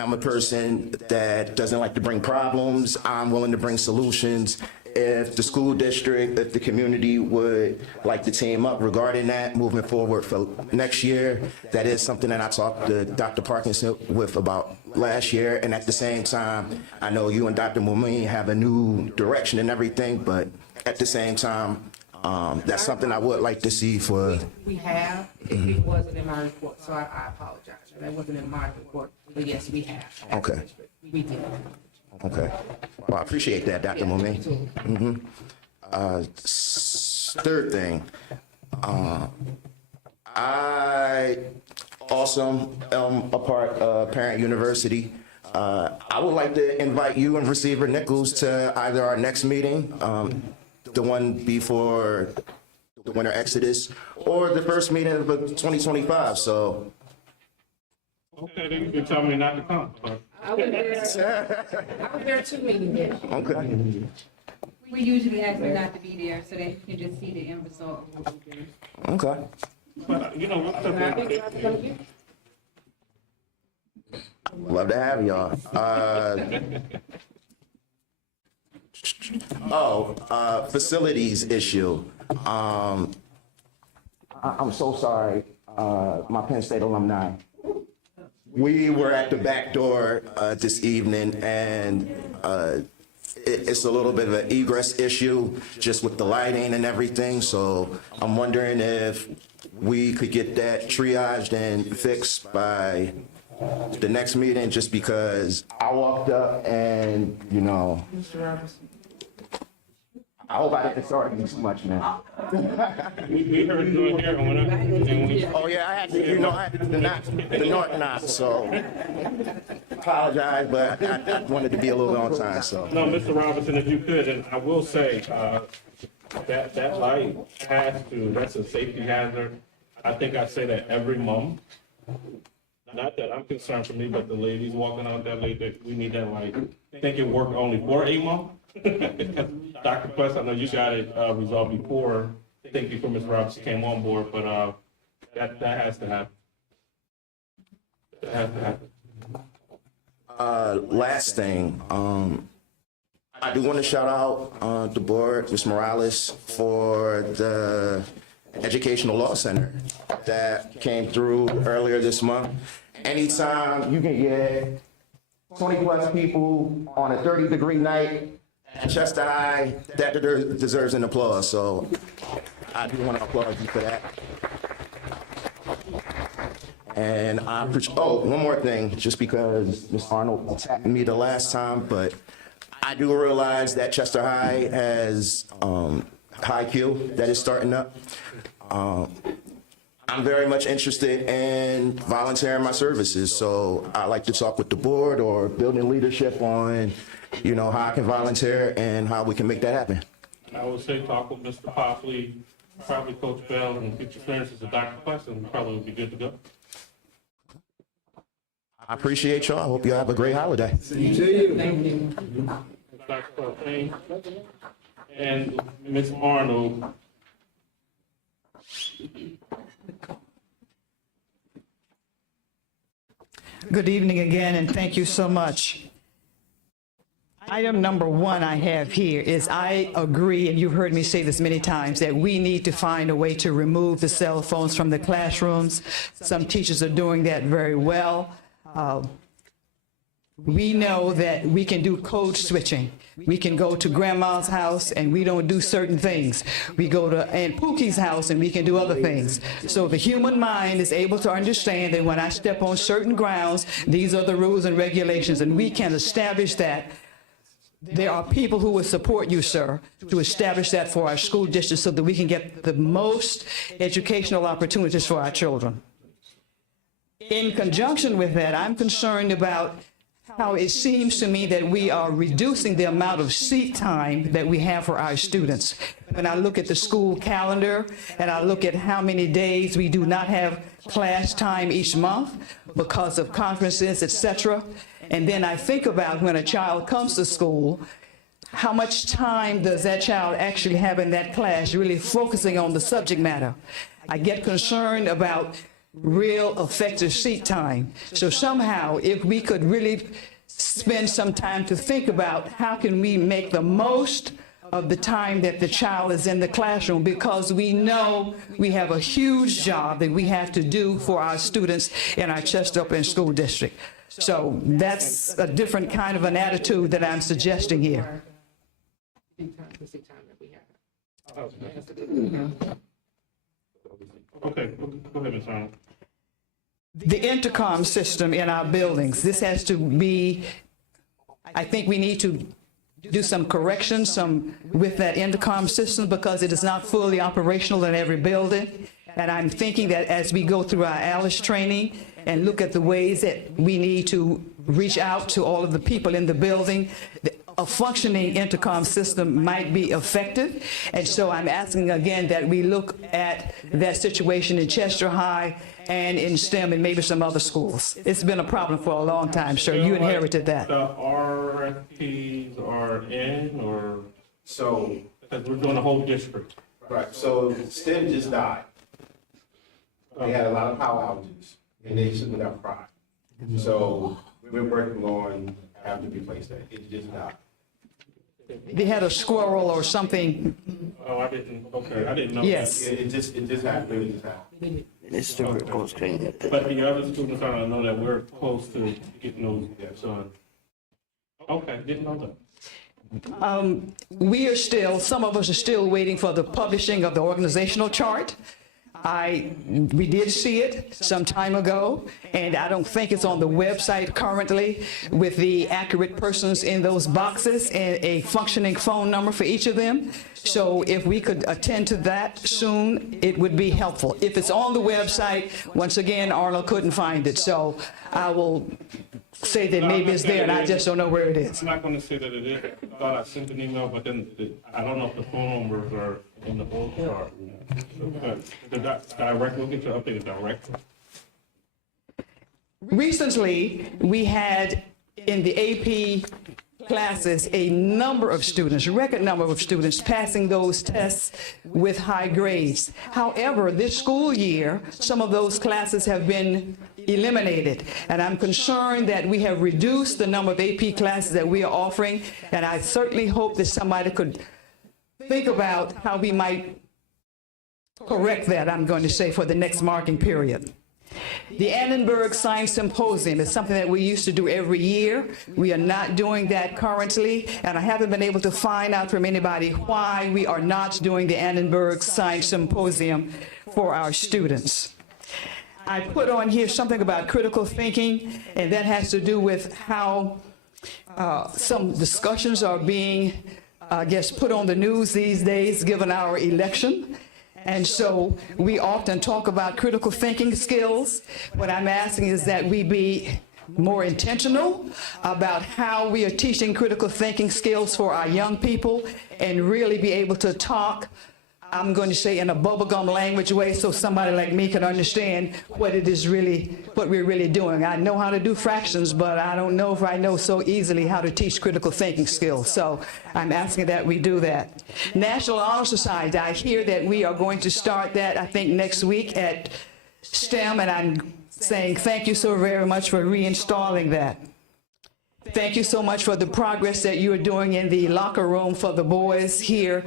am a person that doesn't like to bring problems. I'm willing to bring solutions. If the school district, if the community would like to team up regarding that moving forward for next year, that is something that I talked to Dr. Parkinson with about last year. And at the same time, I know you and Dr. Momaine have a new direction and everything, but at the same time, that's something I would like to see for. We have, it wasn't in my report, so I apologize. That wasn't in my report, but yes, we have. Okay. We did. Okay. Well, I appreciate that, Dr. Momaine. Third thing, I also am a part of Parent University. I would like to invite you and Receiver Nichols to either our next meeting, the one before the Winter Exodus, or the first meeting of 2025. So. Okay, then you can tell me not to come. I was there 2 meetings ago. Okay. We usually ask them not to be there so that you can just see the end result of what we do. Okay. But, you know, we'll still be able to- Love to have y'all. Facilities issue. I'm so sorry, my Penn State alumni. We were at the back door this evening, and it's a little bit of an egress issue, just with the lighting and everything. So I'm wondering if we could get that triaged and fixed by the next meeting, just because I walked up and, you know, Mr. Robinson. I hope I didn't start too much, man. We heard you in here, and we. Oh, yeah, I had to, you know, I had to do the north knot, so apologize, but I wanted to be a little bit on time, so. No, Mr. Robinson, if you could, and I will say, that light that's a safety hazard. I think I say that every month. Not that I'm concerned for me, but the ladies walking out that late, that we need that light. I think it worked only for a month. Dr. Quest, I know you got it resolved before. Thank you for Ms. Robinson came on board, but that has to happen. That has to happen. Last thing, I do want to shout out the board, Ms. Morales, for the Educational Law Center that came through earlier this month. Anytime you can get 20 plus people on a 30-degree night at Chester High, that deserves an applause. So I do want to applaud you for that. And I appreciate, one more thing, just because Ms. Arnold attacked me the last time, but I do realize that Chester High has high Q that is starting up. I'm very much interested in volunteering my services, so I'd like to talk with the board or building leadership on, you know, how I can volunteer and how we can make that happen. I would say talk with Mr. Popley, probably Coach Bell, and get your clearances to Dr. Quest, and we probably would be good to go. I appreciate y'all. I hope you have a great holiday. Thank you. Dr. Quest, and Ms. Arnold. Good evening again, and thank you so much. Item number one I have here is I agree, and you've heard me say this many times, that we need to find a way to remove the cell phones from the classrooms. Some teachers are doing that very well. We know that we can do code switching. We can go to grandma's house and we don't do certain things. We go to Aunt Pookie's house and we can do other things. So the human mind is able to understand that when I step on certain grounds, these are the rules and regulations, and we can establish that. There are people who will support you, sir, to establish that for our school district so that we can get the most educational opportunities for our children. In conjunction with that, I'm concerned about how it seems to me that we are reducing the amount of seat time that we have for our students. When I look at the school calendar and I look at how many days we do not have class time each month because of conferences, etc., and then I think about when a child comes to school, how much time does that child actually have in that class really focusing on the subject matter? I get concerned about real effective seat time. So somehow, if we could really spend some time to think about how can we make the most of the time that the child is in the classroom, because we know we have a huge job that we have to do for our students in our Chester Upland School District. So that's a different kind of an attitude that I'm suggesting here. Okay, go ahead, Ms. Arnold. The intercom system in our buildings, this has to be, I think we need to do some corrections with that intercom system because it is not fully operational in every building. And I'm thinking that as we go through our ALICE training and look at the ways that we need to reach out to all of the people in the building, a functioning intercom system might be effective. And so I'm asking again that we look at that situation in Chester High and in STEM and maybe some other schools. It's been a problem for a long time, sir. You inherited that. The RFPs are in, or So, Because we're doing a whole district. right, so STEM just died. They had a lot of power outages, and they shouldn't have cried. So we're working on having to replace that. It just died. They had a squirrel or something. Oh, I didn't, okay, I didn't know. Yes. It just happened, it just happened. It's the report's crazy. But the other students are to know that we're close to getting those done. Okay, didn't know that. We are still, some of us are still waiting for the publishing of the organizational chart. We did see it some time ago, and I don't think it's on the website currently with the accurate persons in those boxes and a functioning phone number for each of them. So if we could attend to that soon, it would be helpful. If it's on the website, once again, Arnold couldn't find it, so I will say that maybe it's there and I just don't know where it is. I'm not gonna say that it is. I thought I sent an email, but then I don't know if the phone numbers are in the old chart. The direct, we'll get you updated direct. Recently, we had in the AP classes a number of students, record number of students passing those tests with high grades. However, this school year, some of those classes have been eliminated, and I'm concerned that we have reduced the number of AP classes that we are offering, and I certainly hope that somebody could think about how we might correct that, I'm going to say, for the next marking period. The Annenberg Science Symposium is something that we used to do every year. We are not doing that currently, and I haven't been able to find out from anybody why we are not doing the Annenberg Science Symposium for our students. I put on here something about critical thinking, and that has to do with how some discussions are being, I guess, put on the news these days, given our election. And so we often talk about critical thinking skills. What I'm asking is that we be more intentional about how we are teaching critical thinking skills for our young people and really be able to talk, I'm going to say in a bubblegum language way, so somebody like me can understand what it is really, what we're really doing. I know how to do fractions, but I don't know if I know so easily how to teach critical thinking skills. So I'm asking that we do that. National Honor Society, I hear that we are going to start that, I think, next week at STEM, and I'm saying thank you so very much for reinstalling that. Thank you so much for the progress that you are doing in the locker room for the boys here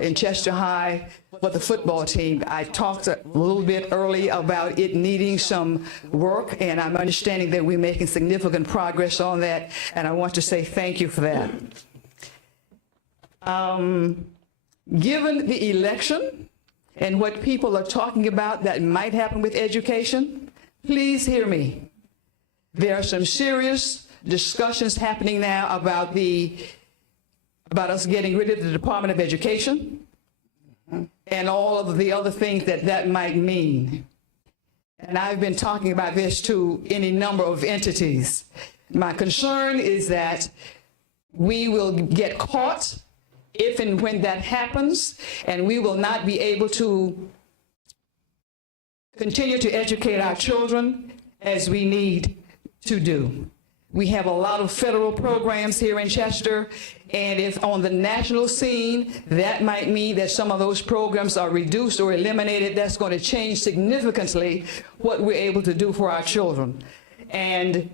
in Chester High for the football team. I talked a little bit early about it needing some work, and I'm understanding that we're making significant progress on that, and I want to say thank you for that. Given the election and what people are talking about that might happen with education, please hear me. There are some serious discussions happening now about us getting rid of the Department of Education and all of the other things that might mean. And I've been talking about this to any number of entities. My concern is that we will get caught if and when that happens, and we will not be able to continue to educate our children as we need to do. We have a lot of federal programs here in Chester, and if on the national scene, that might mean that some of those programs are reduced or eliminated. That's going to change significantly what we're able to do for our children. And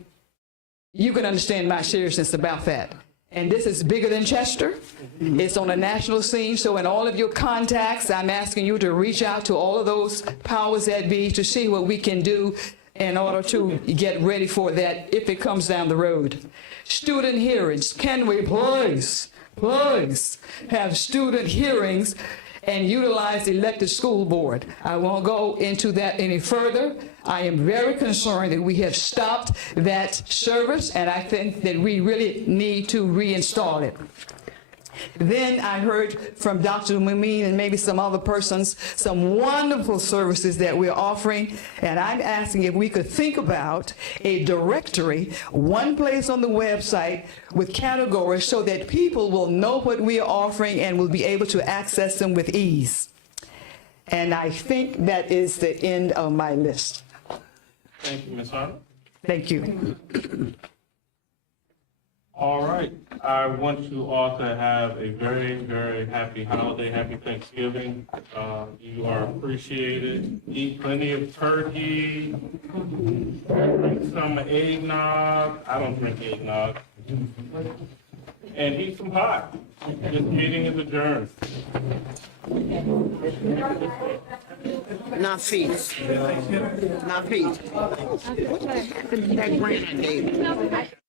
you can understand my seriousness about that. And this is bigger than Chester. It's on a national scene. So in all of your contacts, I'm asking you to reach out to all of those powers that be to see what we can do in order to get ready for that if it comes down the road. Student hearings. Can we please have student hearings and utilize the elected school board? I won't go into that any further. I am very concerned that we have stopped that service, and I think that we really need to reinstall it. Then I heard from Dr. Mumeen and maybe some other persons some wonderful services that we're offering, and I'm asking if we could think about a directory, one place on the website with categories so that people will know what we are offering and will be able to access them with ease. And I think that is the end of my list. Thank you, Ms. Hunter. Thank you. All right, I want you all to have a very, very happy holiday, happy Thanksgiving. You are appreciated. Eat plenty of turkey, drink some eggnog. I don't drink eggnog. And eat some pie. This meeting is adjourned. Not feast. Not feast. What happened to that grant I gave you?